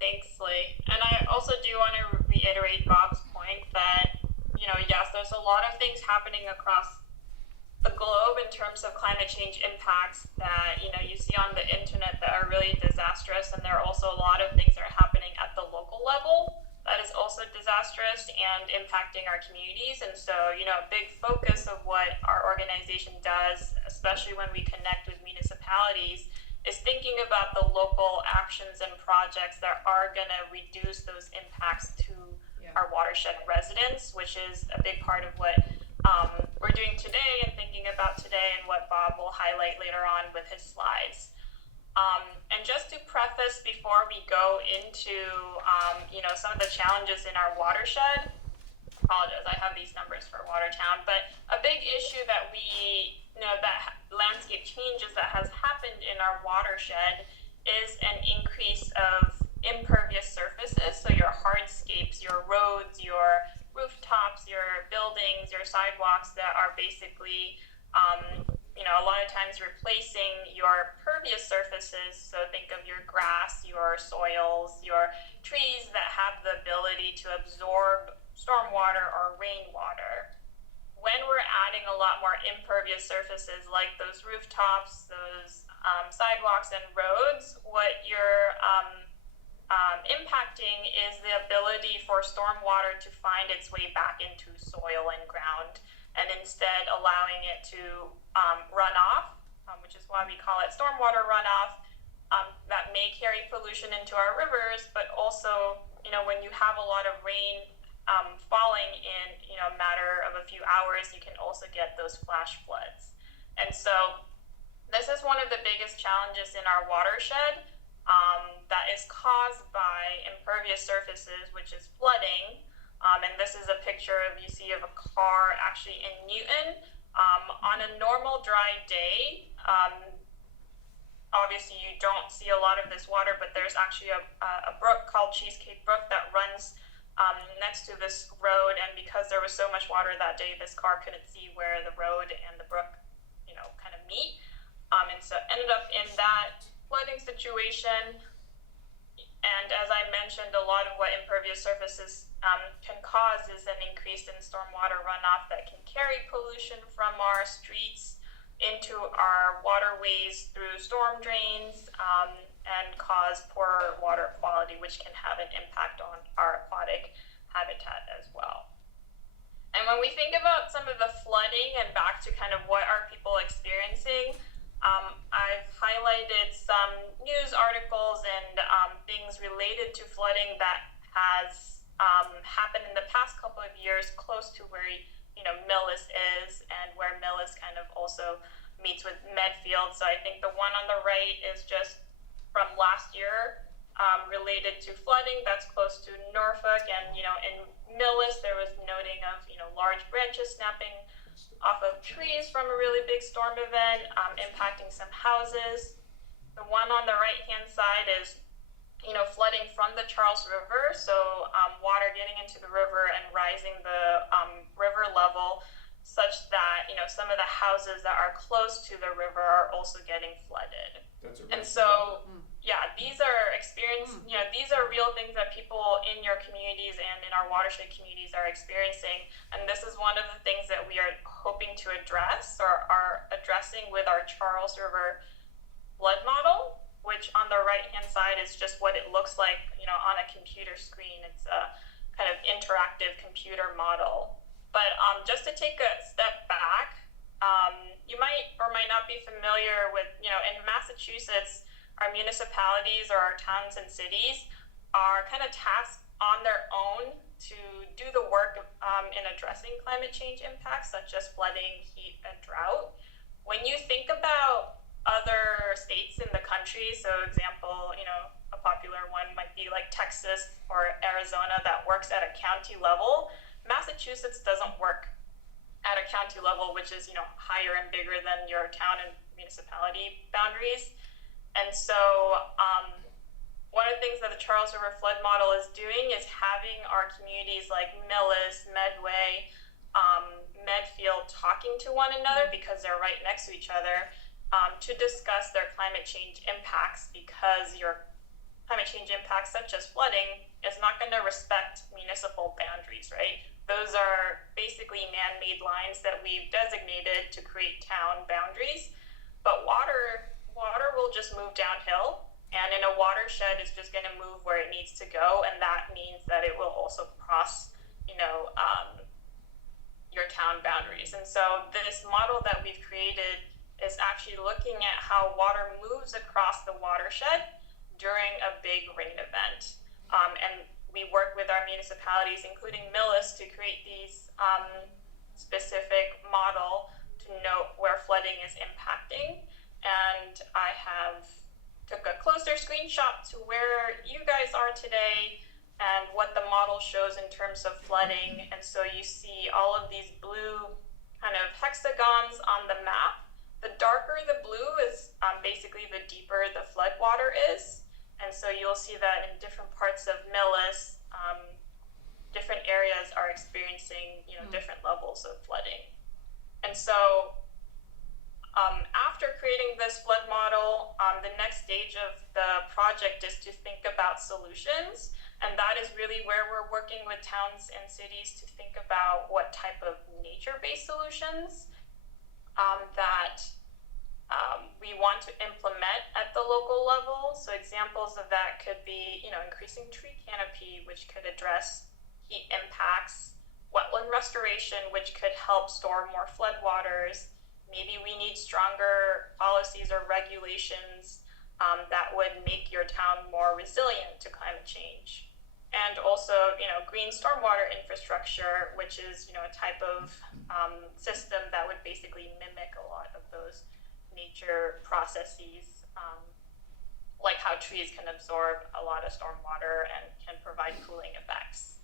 Thanks, Lee. And I also do want to reiterate Bob's point that, yes, there's a lot of things happening across the globe in terms of climate change impacts that you see on the internet that are really disastrous, and there are also a lot of things that are happening at the local level that is also disastrous and impacting our communities. And so a big focus of what our organization does, especially when we connect with municipalities, is thinking about the local actions and projects that are going to reduce those impacts to our watershed residents, which is a big part of what we're doing today and thinking about today, and what Bob will highlight later on with his slides. And just to preface before we go into some of the challenges in our watershed, apologize, I have these numbers for Watertown, but a big issue that we that landscape changes that has happened in our watershed is an increase of impervious surfaces, so your hardscapes, your roads, your rooftops, your buildings, your sidewalks that are basically, a lot of times replacing your pervious surfaces. So think of your grass, your soils, your trees that have the ability to absorb stormwater or rainwater. When we're adding a lot more impervious surfaces like those rooftops, those sidewalks and roads, what you're impacting is the ability for stormwater to find its way back into soil and ground, and instead allowing it to run off, which is why we call it stormwater runoff. That may carry pollution into our rivers, but also, when you have a lot of rain falling in a matter of a few hours, you can also get those flash floods. And so this is one of the biggest challenges in our watershed that is caused by impervious surfaces, which is flooding. And this is a picture you see of a car actually in Newton. On a normal dry day, obviously you don't see a lot of this water, but there's actually a brook called Cheesecake Brook that runs next to this road, and because there was so much water that day, this car couldn't see where the road and the brook, kind of meet, and so ended up in that flooding situation. And as I mentioned, a lot of what impervious surfaces can cause is an increase in stormwater runoff that can carry pollution from our streets into our waterways through storm drains and cause poor water quality, which can have an impact on our aquatic habitat as well. And when we think about some of the flooding and back to kind of what are people experiencing, I've highlighted some news articles and things related to flooding that has happened in the past couple of years close to where Millis is and where Millis kind of also meets with Medfield. So I think the one on the right is just from last year related to flooding that's close to Norfolk, and in Millis there was noting of large branches snapping off of trees from a really big storm event, impacting some houses. The one on the right hand side is flooding from the Charles River, so water getting into the river and rising the river level such that some of the houses that are close to the river are also getting flooded. And so these are these are real things that people in your communities and in our watershed communities are experiencing, and this is one of the things that we are hoping to address or are addressing with our Charles River flood model, which on the right hand side is just what it looks like on a computer screen. It's a kind of interactive computer model. But just to take a step back, you might or might not be familiar with, in Massachusetts, our municipalities or our towns and cities are kind of tasked on their own to do the work in addressing climate change impacts such as flooding, heat, and drought. When you think about other states in the country, so example, a popular one might be like Texas or Arizona that works at a county level. Massachusetts doesn't work at a county level, which is higher and bigger than your town and municipality boundaries. And so one of the things that the Charles River flood model is doing is having our communities like Millis, Medway, Medfield talking to one another because they're right next to each other to discuss their climate change impacts, because your climate change impacts such as flooding is not going to respect municipal boundaries, right? Those are basically man-made lines that we've designated to create town boundaries, but water will just move downhill, and in a watershed it's just going to move where it needs to go, and that means that it will also cross your town boundaries. And so this model that we've created is actually looking at how water moves across the watershed during a big rain event. And we work with our municipalities, including Millis, to create these specific model to note where flooding is impacting. And I have took a closer screenshot to where you guys are today and what the model shows in terms of flooding. And so you see all of these blue kind of hexagons on the map. The darker the blue is basically the deeper the flood water is. And so you'll see that in different parts of Millis, different areas are experiencing different levels of flooding. And so after creating this flood model, the next stage of the project is to think about solutions. And that is really where we're working with towns and cities to think about what type of nature-based solutions that we want to implement at the local level. So examples of that could be, increasing tree canopy, which could address heat impacts, wetland restoration, which could help store more floodwaters. Maybe we need stronger policies or regulations that would make your town more resilient to climate change. And also, green stormwater infrastructure, which is, a type of system that would basically mimic a lot of those nature processes, like how trees can absorb a lot of stormwater and can provide cooling effects.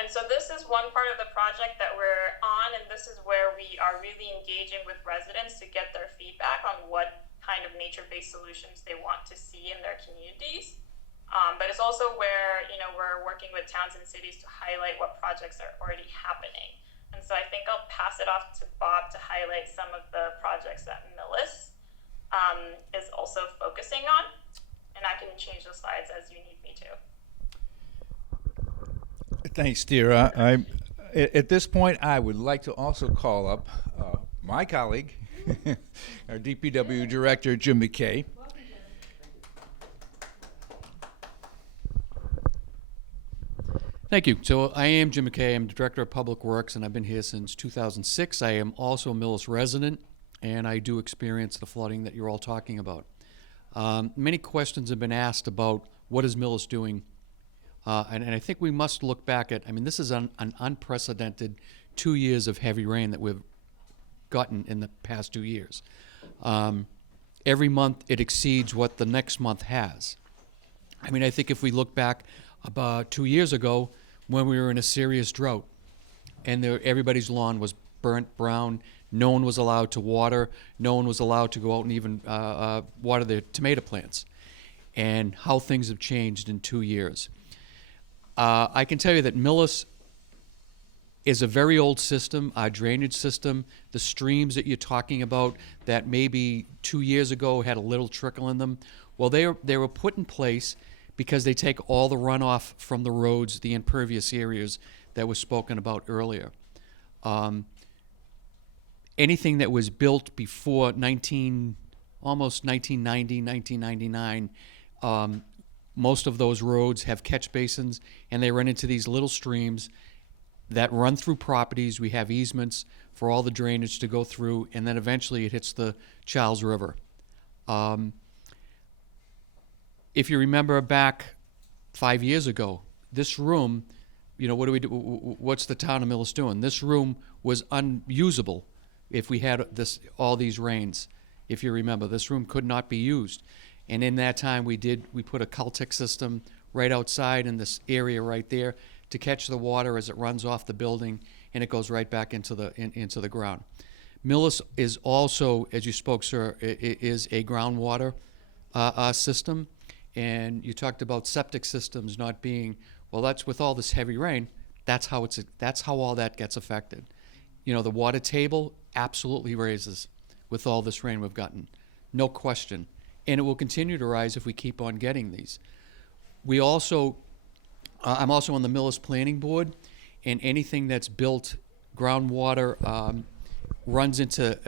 And so this is one part of the project that we're on, and this is where we are really engaging with residents to get their feedback on what kind of nature-based solutions they want to see in their communities. But it's also where, we're working with towns and cities to highlight what projects are already happening. And so I think I'll pass it off to Bob to highlight some of the projects that Millis is also focusing on. And I can change the slides as you need me to. Thanks, Tira. At this point, I would like to also call up my colleague, our DPW Director, Jim McKay. Thank you. So I am Jim McKay. I'm the Director of Public Works, and I've been here since 2006. I am also a Millis resident, and I do experience the flooding that you're all talking about. Many questions have been asked about what is Millis doing, and I think we must look back at, I mean, this is an unprecedented 2 years of heavy rain that we've gotten in the past 2 years. Every month it exceeds what the next month has. I mean, I think if we look back about 2 years ago when we were in a serious drought and everybody's lawn was burnt brown, no one was allowed to water, no one was allowed to go out and even water their tomato plants, and how things have changed in 2 years. I can tell you that Millis is a very old system, our drainage system. The streams that you're talking about that maybe 2 years ago had a little trickle in them, well, they were put in place because they take all the runoff from the roads, the impervious areas that was spoken about earlier. Anything that was built before almost 1990, 1999, most of those roads have catch basins, and they run into these little streams that run through properties. We have easements for all the drainage to go through, and then eventually it hits the Charles River. If you remember back 5 years ago, this room, you know, what do we do? What's the town of Millis doing? This room was unusable if we had all these rains. If you remember, this room could not be used. And in that time, we put a Cultic system right outside in this area right there to catch the water as it runs off the building, and it goes right back into the ground. Millis is also, as you spoke, sir, is a groundwater system. And you talked about septic systems not being, well, that's with all this heavy rain, that's how all that gets affected. You know, the water table absolutely raises with all this rain we've gotten, no question. And it will continue to rise if we keep on getting these. We also, I'm also on the Millis Planning Board, and anything that's built groundwater runs into,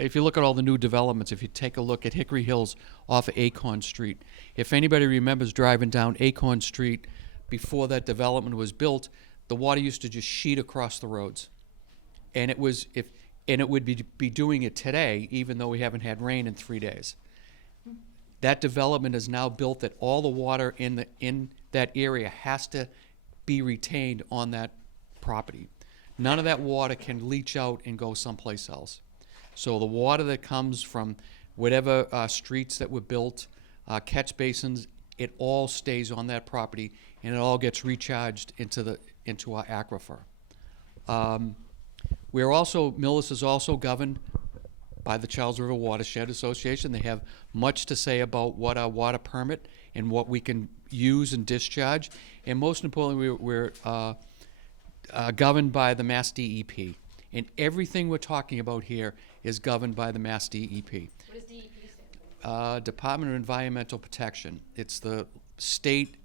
if you look at all the new developments, if you take a look at Hickory Hills off of Acorn Street, if anybody remembers driving down Acorn Street before that development was built, the water used to just sheet across the roads. And it would be doing it today, even though we haven't had rain in 3 days. That development is now built that all the water in that area has to be retained on that property. None of that water can leach out and go someplace else. So the water that comes from whatever streets that were built, catch basins, it all stays on that property, and it all gets recharged into our aquifer. Millis is also governed by the Charles River Watershed Association. They have much to say about what our water permit and what we can use and discharge, and most importantly, we're governed by the Mass DEP. And everything we're talking about here is governed by the Mass DEP. What does DEP stand for? Department of Environmental Protection. It's the state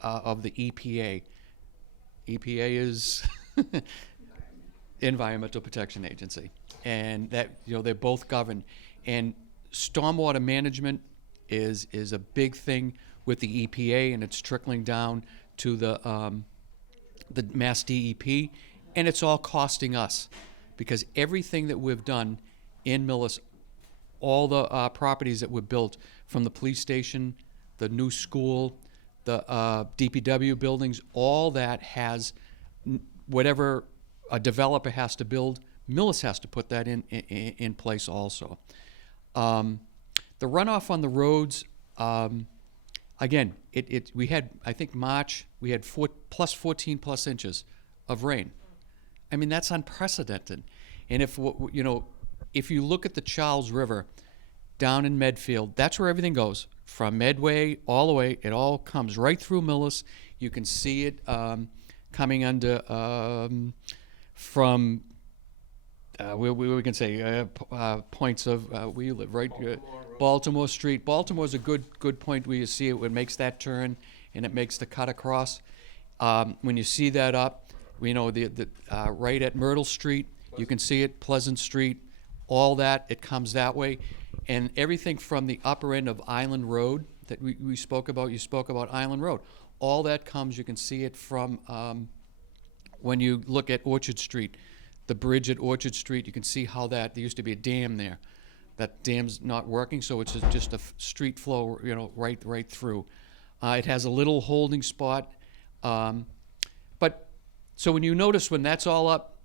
of the EPA. EPA is Environmental Protection Agency. And that, you know, they're both governed. And stormwater management is a big thing with the EPA, and it's trickling down to the Mass DEP, and it's all costing us, because everything that we've done in Millis, all the properties that were built, from the police station, the new school, the DPW buildings, all that has whatever a developer has to build, Millis has to put that in place also. The runoff on the roads, again, we had, I think March, we had 14 plus inches of rain. I mean, that's unprecedented. And if you look at the Charles River down in Medfield, that's where everything goes. From Medway all the way, it all comes right through Millis. You can see it coming under from we can say points of where you live, right? Baltimore Street. Baltimore's a good point where you see it. It makes that turn and it makes the cut across. When you see that up, the right at Myrtle Street, you can see it. Pleasant Street, all that, it comes that way. And everything from the upper end of Island Road that we spoke about, you spoke about Island Road. All that comes, you can see it from when you look at Orchard Street, the bridge at Orchard Street, you can see how there used to be a dam there. That dam's not working, so it's just a street flow, right through. It has a little holding spot. But so when you notice when that's all up,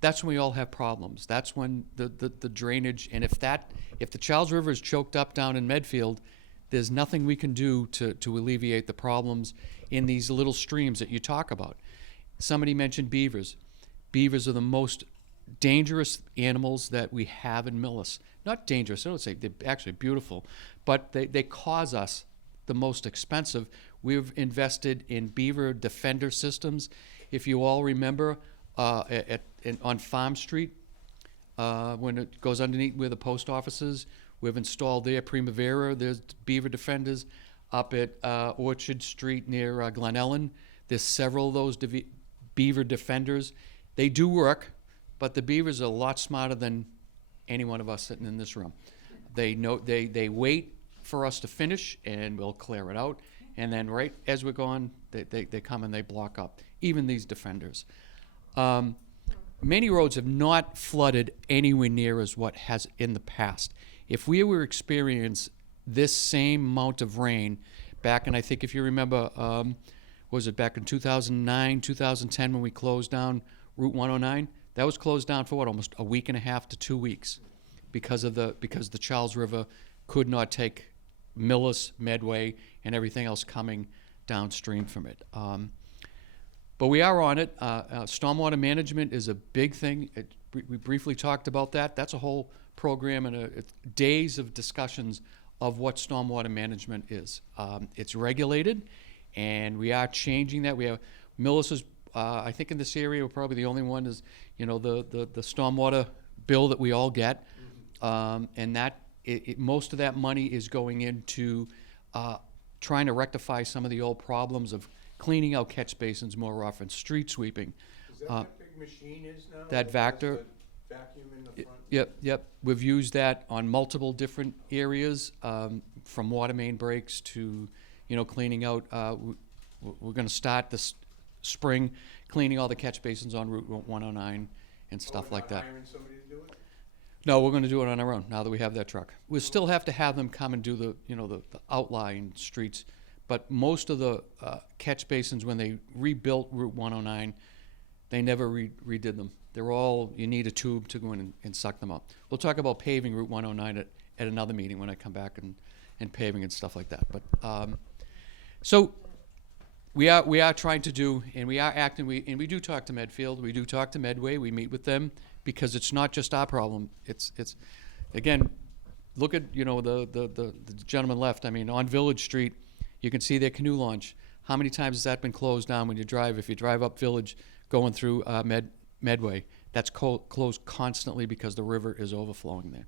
that's when we all have problems. That's when the drainage, and if the Charles River is choked up down in Medfield, there's nothing we can do to alleviate the problems in these little streams that you talk about. Somebody mentioned beavers. Beavers are the most dangerous animals that we have in Millis. Not dangerous, I don't say, they're actually beautiful, but they cause us the most expensive. We've invested in beaver defender systems. If you all remember, on Farm Street, when it goes underneath where the post office is, we've installed there Primavera. There's beaver defenders up at Orchard Street near Glen Ellen. There's several of those beaver defenders. They do work, but the beavers are a lot smarter than any one of us sitting in this room. They know they wait for us to finish, and we'll clear it out. And then right as we're going, they come and they block up. Even these defenders. Many roads have not flooded anywhere near as what has in the past. If we were experience this same amount of rain back in, I think if you remember, was it back in 2009, 2010 when we closed down Route 109? That was closed down for what, almost a week and a half to 2 weeks because the Charles River could not take Millis, Medway, and everything else coming downstream from it. But we are on it. Stormwater management is a big thing. We briefly talked about that. That's a whole program and days of discussions of what stormwater management is. It's regulated, and we are changing that. We have Millis is, I think in this area, we're probably the only one is, the stormwater bill that we all get, and that most of that money is going into trying to rectify some of the old problems of cleaning out catch basins more often, street sweeping. Is that what big machine is now? That Vector. Vacuum in the front? Yep. We've used that on multiple different areas, from water main breaks to, cleaning out. We're going to start this spring cleaning all the catch basins on Route 109 and stuff like that. Hiring somebody to do it? No, we're going to do it on our own now that we have that truck. We still have to have them come and do the outlying streets. But most of the catch basins, when they rebuilt Route 109, they never redid them. They're all, you need a tube to go in and suck them up. We'll talk about paving Route 109 at another meeting when I come back and paving and stuff like that. But so we are trying to do, and we are acting. We do talk to Medfield. We do talk to Medway. We meet with them because it's not just our problem. It's again, look at the gentleman left. I mean, on Village Street. You can see their canoe launch. How many times has that been closed down when you drive? If you drive up Village going through Medway, that's closed constantly because the river is overflowing there.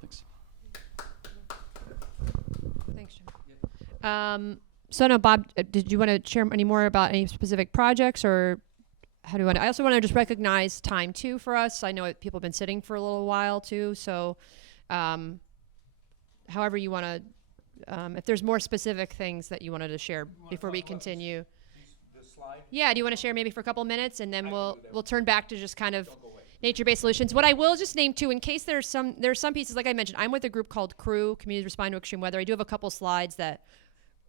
Thanks. Thanks, Jim. So no, Bob, did you want to share any more about any specific projects, or how do you want to? I also want to just recognize time too for us. I know people have been sitting for a little while too, so however you want to. If there's more specific things that you wanted to share before we continue. The slide? Yeah, do you want to share maybe for a couple minutes, and then we'll turn back to just kind of nature-based solutions. What I will just name too, in case there's some pieces, like I mentioned, I'm with a group called CREW, Communities Respond to Extreme Weather. I do have a couple slides that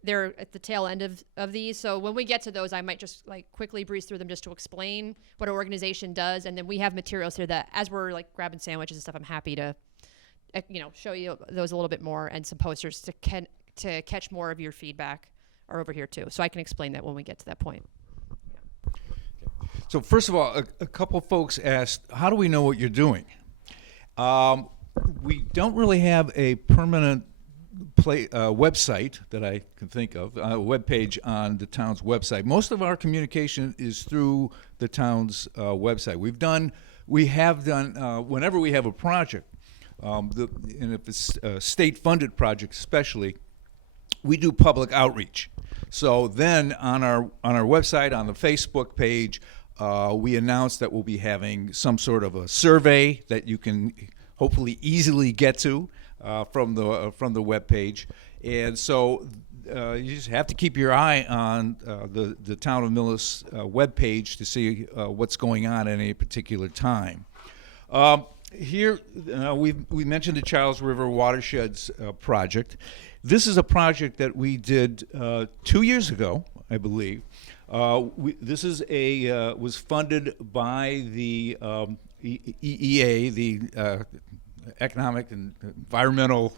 they're at the tail end of these. So when we get to those, I might just like quickly breeze through them just to explain what our organization does. And then we have materials here that as we're like grabbing sandwiches and stuff, I'm happy to show you those a little bit more, and some posters to catch more of your feedback are over here too. So I can explain that when we get to that point. So first of all, a couple folks asked, how do we know what you're doing? We don't really have a permanent website that I can think of, a web page on the town's website. Most of our communication is through the town's website. We have done whenever we have a project, and if it's a state-funded project especially, we do public outreach. So then on our website, on the Facebook page, we announced that we'll be having some sort of a survey that you can hopefully easily get to from the webpage. And so you just have to keep your eye on the Town of Millis webpage to see what's going on at any particular time. Here, we mentioned the Charles River Watersheds project. This is a project that we did 2 years ago, I believe. This is was funded by the EEA, the Economic and Environmental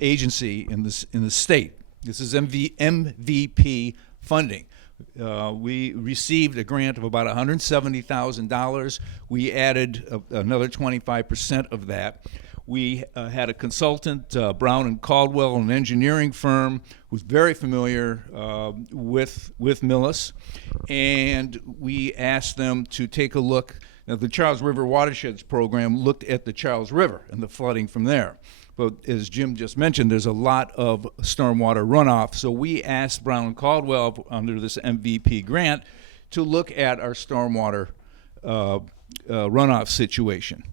Agency in the state. This is MVP funding. We received a grant of about $170,000. We added another 25% of that. We had a consultant, Brown and Caldwell, an engineering firm, who's very familiar with Millis, and we asked them to take a look. Now, the Charles River Watersheds Program looked at the Charles River and the flooding from there. But as Jim just mentioned, there's a lot of stormwater runoff. So we asked Brown and Caldwell under this MVP grant to look at our stormwater runoff situation.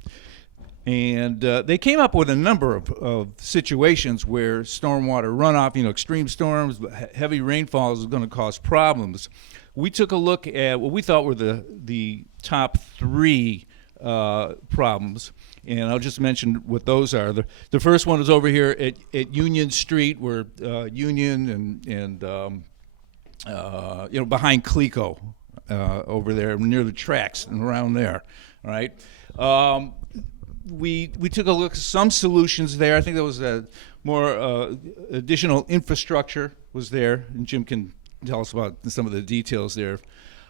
And they came up with a number of situations where stormwater runoff, extreme storms, heavy rainfalls is going to cause problems. We took a look at what we thought were the top three problems, and I'll just mention what those are. The first one is over here at Union Street, where Union and behind Clico, over there near the tracks and around there, all right? We took a look at some solutions there. I think there was more additional infrastructure was there, and Jim can tell us about some of the details there.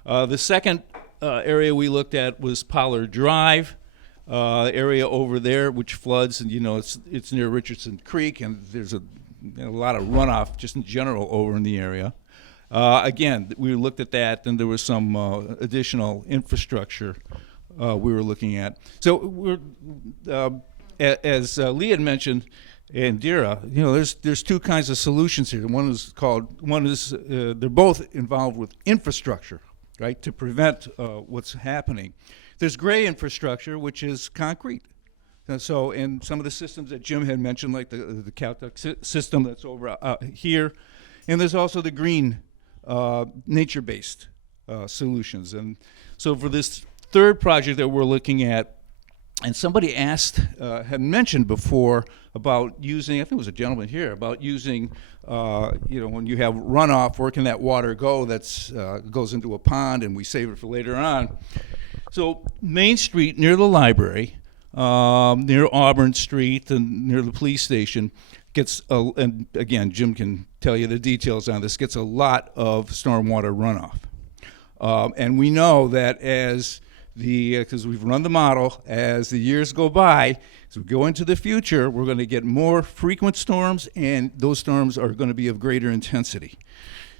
The second area we looked at was Pollard Drive, area over there, which floods, and it's near Richardson Creek, and there's a lot of runoff just in general over in the area. Again, we looked at that, and there was some additional infrastructure we were looking at. So we're, as Lee had mentioned, and Dira, there's two kinds of solutions here. One is they're both involved with infrastructure, right, to prevent what's happening. There's gray infrastructure, which is concrete. So, and some of the systems that Jim had mentioned, like the Caltech system that's over here, and there's also the green nature-based solutions. And so for this third project that we're looking at, and somebody had mentioned before about using, I think it was a gentleman here, about using, when you have runoff, where can that water go that's goes into a pond and we save it for later on. So Main Street near the library, near Auburn Street and near the police station gets, and again, Jim can tell you the details on this, gets a lot of stormwater runoff. And we know that as because we've run the model, as the years go by, as we go into the future, we're going to get more frequent storms, and those storms are going to be of greater intensity.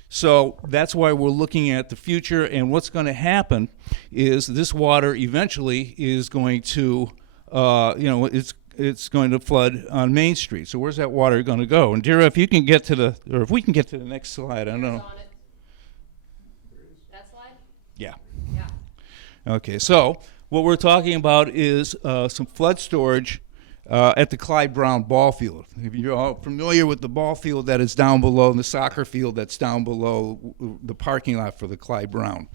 So that's why we're looking at the future, and what's going to happen is this water eventually is going to, it's going to flood on Main Street. So where's that water going to go? And Dira, if we can get to the next slide, I don't know. That slide? Yeah. Yeah. Okay, so what we're talking about is some flood storage at the Clyde Brown ball field. If you're all familiar with the ball field that is down below and the soccer field that's down below the parking lot for the Clyde Brown,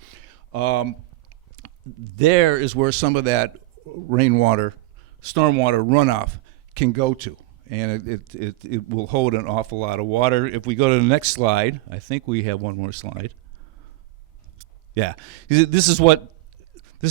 there is where some of that rainwater, stormwater runoff can go to. And it will hold an awful lot of water. If we go to the next slide, I think we have one more slide. Yeah, this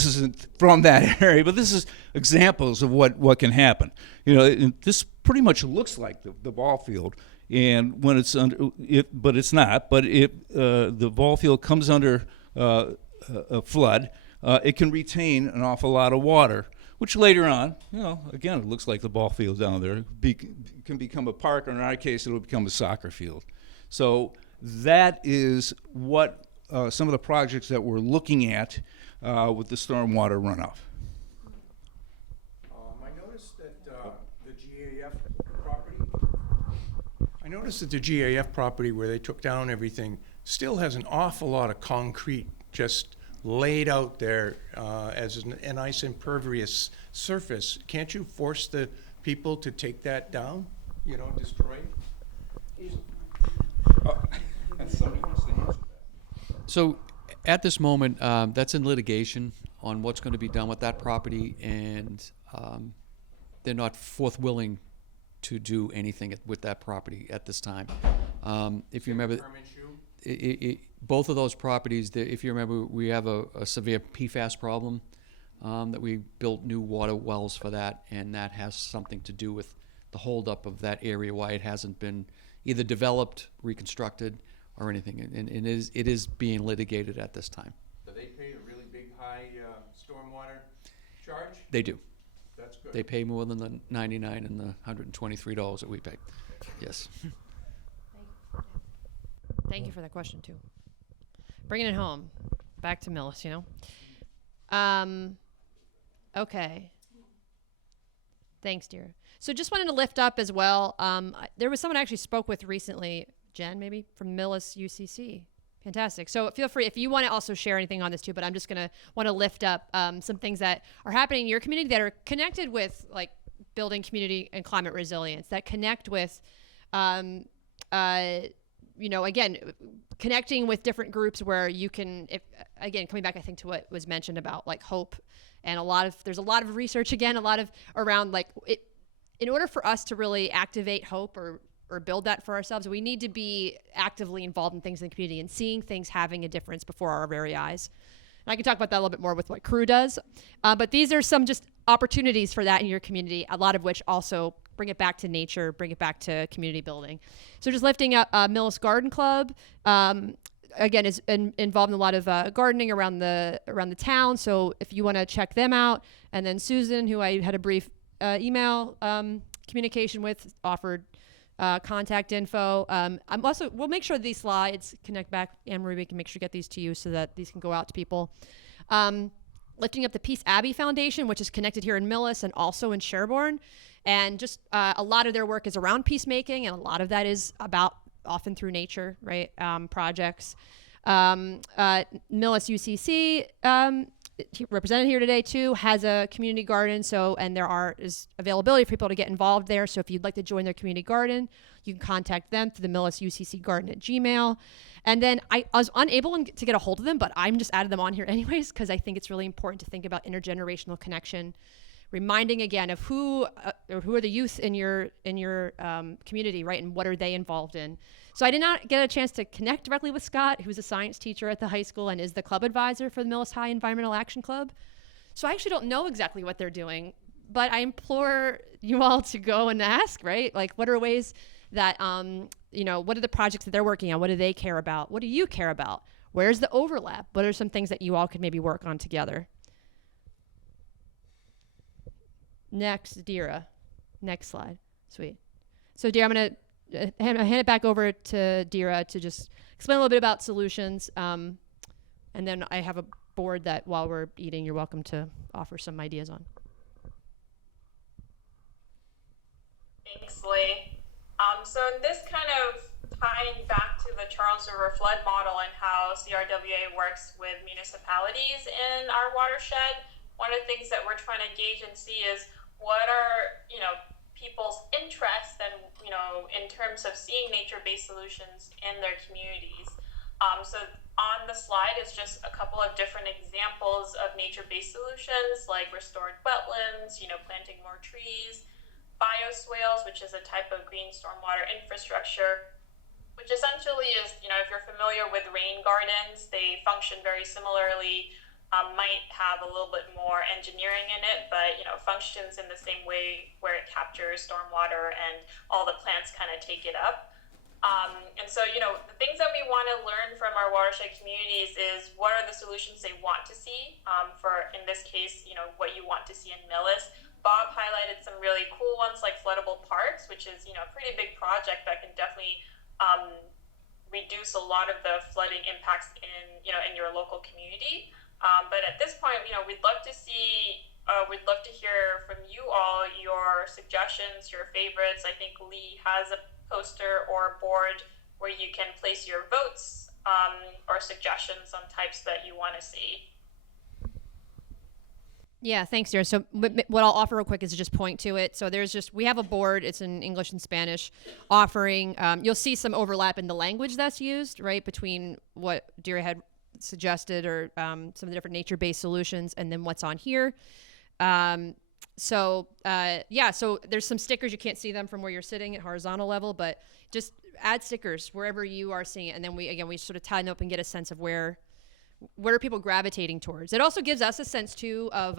isn't from that area, but this is examples of what can happen. This pretty much looks like the ball field, and when it's under it, but it's not. But the ball field comes under a flood, it can retain an awful lot of water, which later on, again, it looks like the ball field down there can become a park, or in our case, it'll become a soccer field. So that is what some of the projects that we're looking at with the stormwater runoff. I noticed that the GAF property where they took down everything still has an awful lot of concrete just laid out there as a nice impervious surface, can't you force the people to take that down? You know, destroy it? Somebody wants to answer that. So at this moment, that's in litigation on what's going to be done with that property, and they're not forthwilling to do anything with that property at this time. If you remember, both of those properties, if you remember, we have a severe PFAS problem that we built new water wells for that, and that has something to do with the holdup of that area, why it hasn't been either developed, reconstructed, or anything, and it is being litigated at this time. Do they pay a really big, high stormwater charge? They do. That's good. They pay more than the $99 and the $123 that we pay. Yes. Thank you for that question too. Bringing it home, back to Millis, you know. Okay. Thanks, dear. So just wanted to lift up as well. There was someone I actually spoke with recently, Jen, maybe from Millis UCC. Fantastic. So feel free if you want to also share anything on this too. But I'm just gonna want to lift up some things that are happening in your community that are connected with like building community and climate resilience. That connect with, you know, again, connecting with different groups where you can, if again, coming back, I think to what was mentioned about like hope, and there's a lot of research again, a lot of around like it. In order for us to really activate hope or build that for ourselves, we need to be actively involved in things in the community and seeing things having a difference before our very eyes. And I can talk about that a little bit more with what Crew does. But these are some just opportunities for that in your community, a lot of which also bring it back to nature, bring it back to community building. So just lifting up Millis Garden Club, again, is involved in a lot of gardening around the town. So if you want to check them out, and then Susan, who I had a brief email communication with, offered contact info. We'll make sure these slides connect back. Anne-Marie, we can make sure to get these to you so that these can go out to people. Lifting up the Peace Abbey Foundation, which is connected here in Millis and also in Sherborne. And just a lot of their work is around peacemaking, and a lot of that is about often through nature, right? Projects. Millis UCC, represented here today too, has a community garden. So, and is availability for people to get involved there. So if you'd like to join their community garden, you can contact them through the Millis UCC Garden at Gmail. And then I was unable to get a hold of them, but I'm just added them on here anyways, because I think it's really important to think about intergenerational connection, reminding again of who are the youth in your community, right? And what are they involved in? So I did not get a chance to connect directly with Scott, who's a science teacher at the high school and is the club advisor for the Millis High Environmental Action Club. So I actually don't know exactly what they're doing, but I implore you all to go and ask, right? Like, what are ways that, what are the projects that they're working on? What do they care about? What do you care about? Where's the overlap? What are some things that you all could maybe work on together? Next, Dira. Next slide. Sweet. So, Dira, I'm going to hand it back over to Dira to just explain a little bit about solutions. And then I have a board that while we're eating, you're welcome to offer some ideas on. Thanks, Lee. So in this kind of tying back to the Charles River flood model and how CRWA works with municipalities in our watershed, one of the things that we're trying to gauge and see is what are, people's interests and, in terms of seeing nature-based solutions in their communities. So on the slide is just a couple of different examples of nature-based solutions like restored wetlands, planting more trees, bioswales, which is a type of green stormwater infrastructure, which essentially is, if you're familiar with rain gardens, they function very similarly, might have a little bit more engineering in it, but, functions in the same way where it captures stormwater and all the plants kind of take it up. And so, the things that we want to learn from our watershed communities is what are the solutions they want to see for, in this case, what you want to see in Millis. Bob highlighted some really cool ones like floodable parks, which is, a pretty big project that can definitely reduce a lot of the flooding impacts in your local community. But at this point, we'd love to hear from you all your suggestions, your favorites. I think Lee has a poster or a board where you can place your votes or suggestions on types that you want to see. Yeah, thanks, Dara. So what I'll offer real quick is to just point to it. So we have a board, it's in English and Spanish, offering, you'll see some overlap in the language that's used, right, between what Dara had suggested or some of the different nature-based solutions and then what's on here. So there's some stickers. You can't see them from where you're sitting at horizontal level, but just add stickers wherever you are seeing it. And then we sort of tie them up and get a sense of what are people gravitating towards. It also gives us a sense too of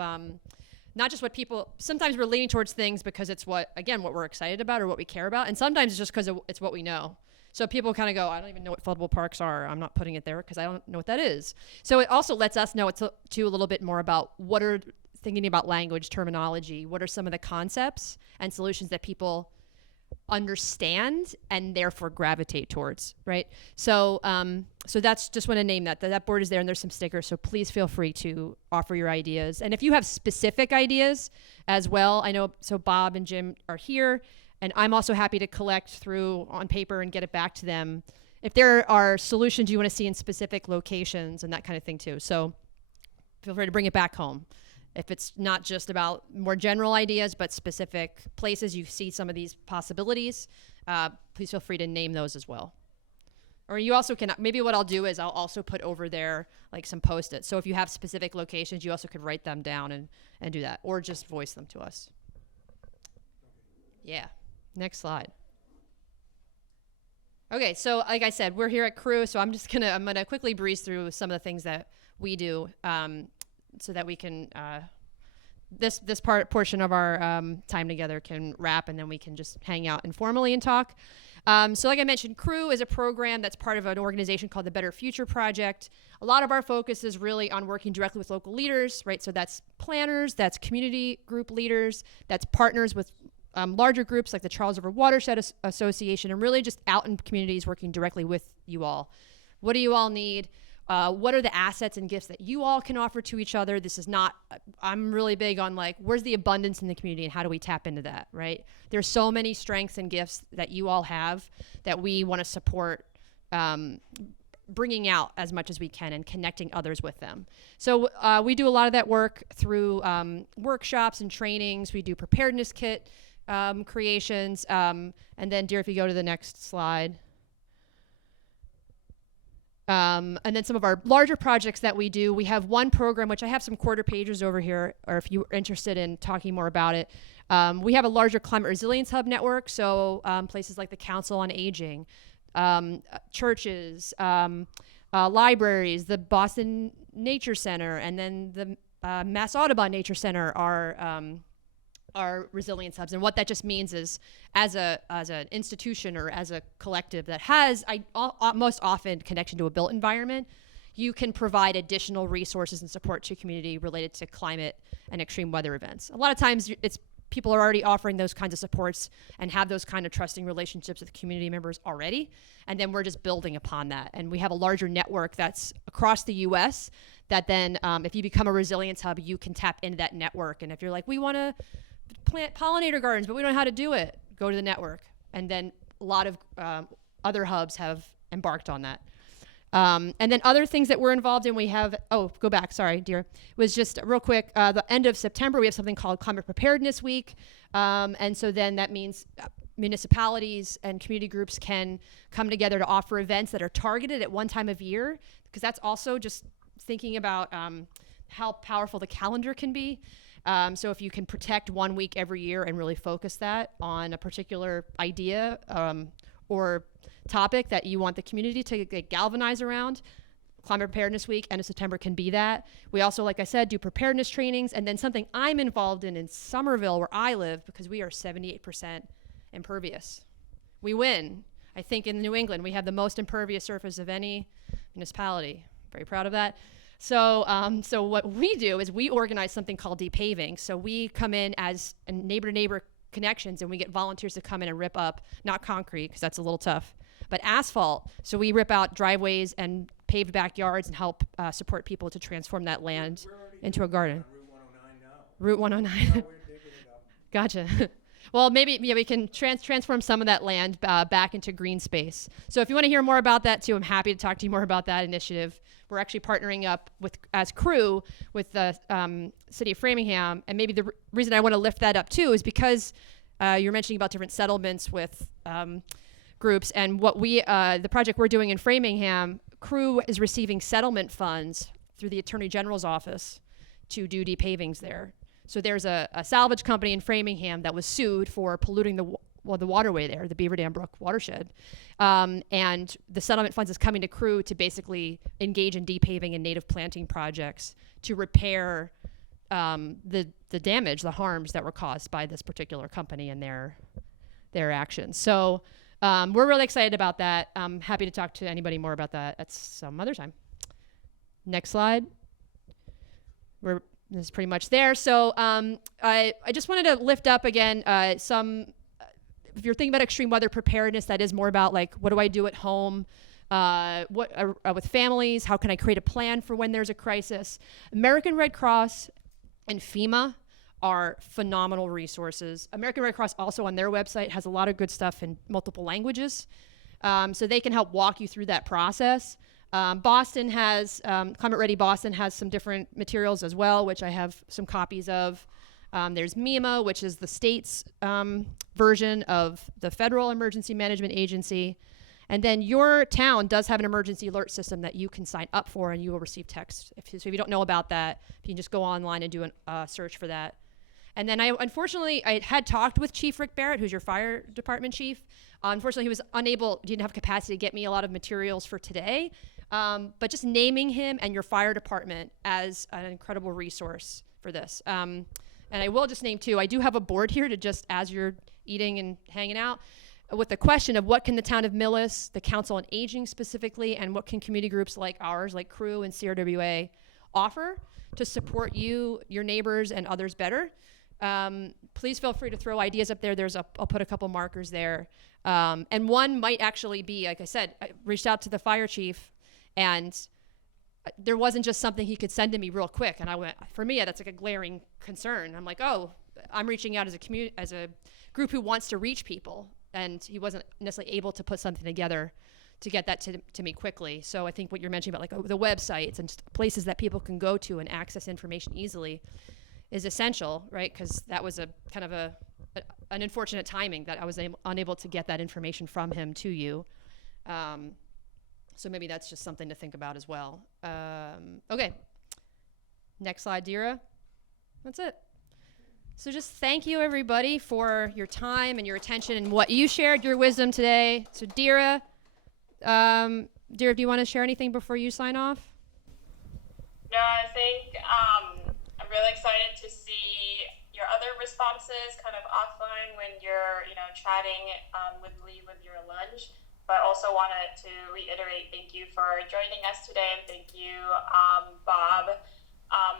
not just what people, sometimes we're leaning towards things because it's what we're excited about or what we care about. And sometimes it's just because it's what we know. So people kind of go, I don't even know what floodable parks are. I'm not putting it there because I don't know what that is. So it also lets us know too a little bit more about thinking about language, terminology. What are some of the concepts and solutions that people understand and therefore gravitate towards, right? So that's just want to name that board is there, and there's some stickers, so please feel free to offer your ideas. And if you have specific ideas as well, I know, so Bob and Jim are here, and I'm also happy to collect through on paper and get it back to them if there are solutions you want to see in specific locations and that kind of thing too. So feel free to bring it back home. If it's not just about more general ideas, but specific places you see some of these possibilities, please feel free to name those as well. Or you also can, maybe what I'll do is I'll also put over there like some Post-its. So if you have specific locations, you also could write them down and do that, or just voice them to us. Yeah, next slide. Okay, so like I said, we're here at Crew, so I'm gonna quickly breeze through some of the things that we do. So that we can this portion of our time together can wrap, and then we can just hang out informally and talk. So like I mentioned, Crew is a program that's part of an organization called the Better Future Project. A lot of our focus is really on working directly with local leaders, right? So that's planners, that's community group leaders, that's partners with larger groups like the Charles River Watershed Association, and really just out in communities working directly with you all. What do you all need? What are the assets and gifts that you all can offer to each other? This is not, I'm really big on like, where's the abundance in the community and how do we tap into that, right? There's so many strengths and gifts that you all have that we want to support bringing out as much as we can and connecting others with them. So we do a lot of that work through workshops and trainings. We do preparedness kit creations. And then, dear, if you go to the next slide. And then some of our larger projects that we do, we have one program, which I have some quarter pages over here, or if you're interested in talking more about it, we have a larger climate resilience hub network. So places like the Council on Aging, churches, libraries, the Boston Nature Center, and then the Mass Audubon Nature Center are resilience hubs. And what that just means is as an institution or as a collective that has most often connection to a built environment, you can provide additional resources and support to community related to climate and extreme weather events. A lot of times people are already offering those kinds of supports and have those kind of trusting relationships with community members already. And then we're just building upon that. And we have a larger network that's across the US that then if you become a resilience hub, you can tap into that network. And if you're like, we want to plant pollinator gardens, but we don't know how to do it, go to the network. And then a lot of other hubs have embarked on that. And then other things that we're involved in, we have, go back, sorry, dear, was just real quick, the end of September, we have something called Climate Preparedness Week. And so then that means municipalities and community groups can come together to offer events that are targeted at one time of year, because that's also just thinking about how powerful the calendar can be. So if you can protect 1 week every year and really focus that on a particular idea or topic that you want the community to galvanize around, Climate Preparedness Week, end of September can be that. We also, like I said, do preparedness trainings, and then something I'm involved in Somerville, where I live, because we are 78% impervious. We win. I think in New England, we have the most impervious surface of any municipality. Very proud of that. So what we do is we organize something called depaving. So we come in as neighbor-to-neighbor connections, and we get volunteers to come in and rip up, not concrete, because that's a little tough, but asphalt. So we rip out driveways and paved backyards and help support people to transform that land into a garden. Route 109 now. Route 109. Gotcha. Well, maybe we can transform some of that land back into green space. So if you want to hear more about that too, I'm happy to talk to you more about that initiative. We're actually partnering up with, as crew, with the city of Framingham. And maybe the reason I want to lift that up too is because you're mentioning about different settlements with groups. And what the project we're doing in Framingham, crew is receiving settlement funds through the Attorney General's office to do depavings there. So there's a salvage company in Framingham that was sued for polluting the waterway there, the Beaver Dam Brook watershed. And the settlement funds is coming to crew to basically engage in depaving and native planting projects to repair the damage, the harms that were caused by this particular company and their actions. So we're really excited about that. I'm happy to talk to anybody more about that at some other time. Next slide. This is pretty much there. So I just wanted to lift up again if you're thinking about extreme weather preparedness, that is more about like, what do I do at home? With families, how can I create a plan for when there's a crisis? American Red Cross and FEMA are phenomenal resources. American Red Cross also on their website has a lot of good stuff in multiple languages. So they can help walk you through that process. Boston has, Climate Ready Boston has some different materials as well, which I have some copies of. There's MEMA, which is the state's version of the Federal Emergency Management Agency. And then your town does have an emergency alert system that you can sign up for and you will receive text. So if you don't know about that, you can just go online and do a search for that. And then unfortunately, I had talked with Chief Rick Barrett, who's your fire department chief. Unfortunately, he was didn't have capacity to get me a lot of materials for today. But just naming him and your fire department as an incredible resource for this. And I will just name too, I do have a board here to just, as you're eating and hanging out, with the question of what can the town of Millis, the Council on Aging specifically, and what can community groups like ours, like CREW and CRWA, offer to support you, your neighbors, and others better. Please feel free to throw ideas up there. I'll put a couple markers there. And one might actually be, like I said, I reached out to the fire chief, and there wasn't just something he could send to me real quick. And I went, for me, that's like a glaring concern. I'm like, oh, I'm reaching out as a group who wants to reach people. And he wasn't necessarily able to put something together to get that to me quickly. So I think what you're mentioning about like the websites and places that people can go to and access information easily is essential, right? Because that was a kind of an unfortunate timing that I was unable to get that information from him to you. So maybe that's just something to think about as well. Okay. Next slide, Dira. That's it. So just thank you, everybody, for your time and your attention and what you shared, your wisdom today. So Dira, do you want to share anything before you sign off? No, I think I'm really excited to see your other responses kind of offline when you're, chatting with Lee with your lunch. But also wanted to reiterate thank you for joining us today, and thank you, Bob,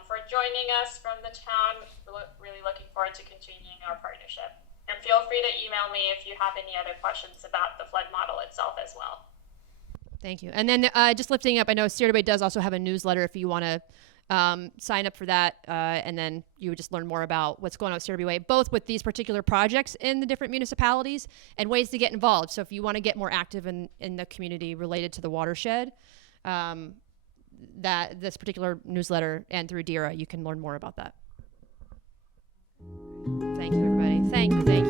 for joining us from the town. Really looking forward to continuing our partnership. And feel free to email me if you have any other questions about the flood model itself as well. Thank you. And then just lifting up, I know CRWA does also have a newsletter if you want to sign up for that, and then you would just learn more about what's going on with CRWA, both with these particular projects in the different municipalities and ways to get involved. So if you want to get more active in the community related to the watershed, that this particular newsletter and through DERA, you can learn more about that. Thank you, everybody. Thank you.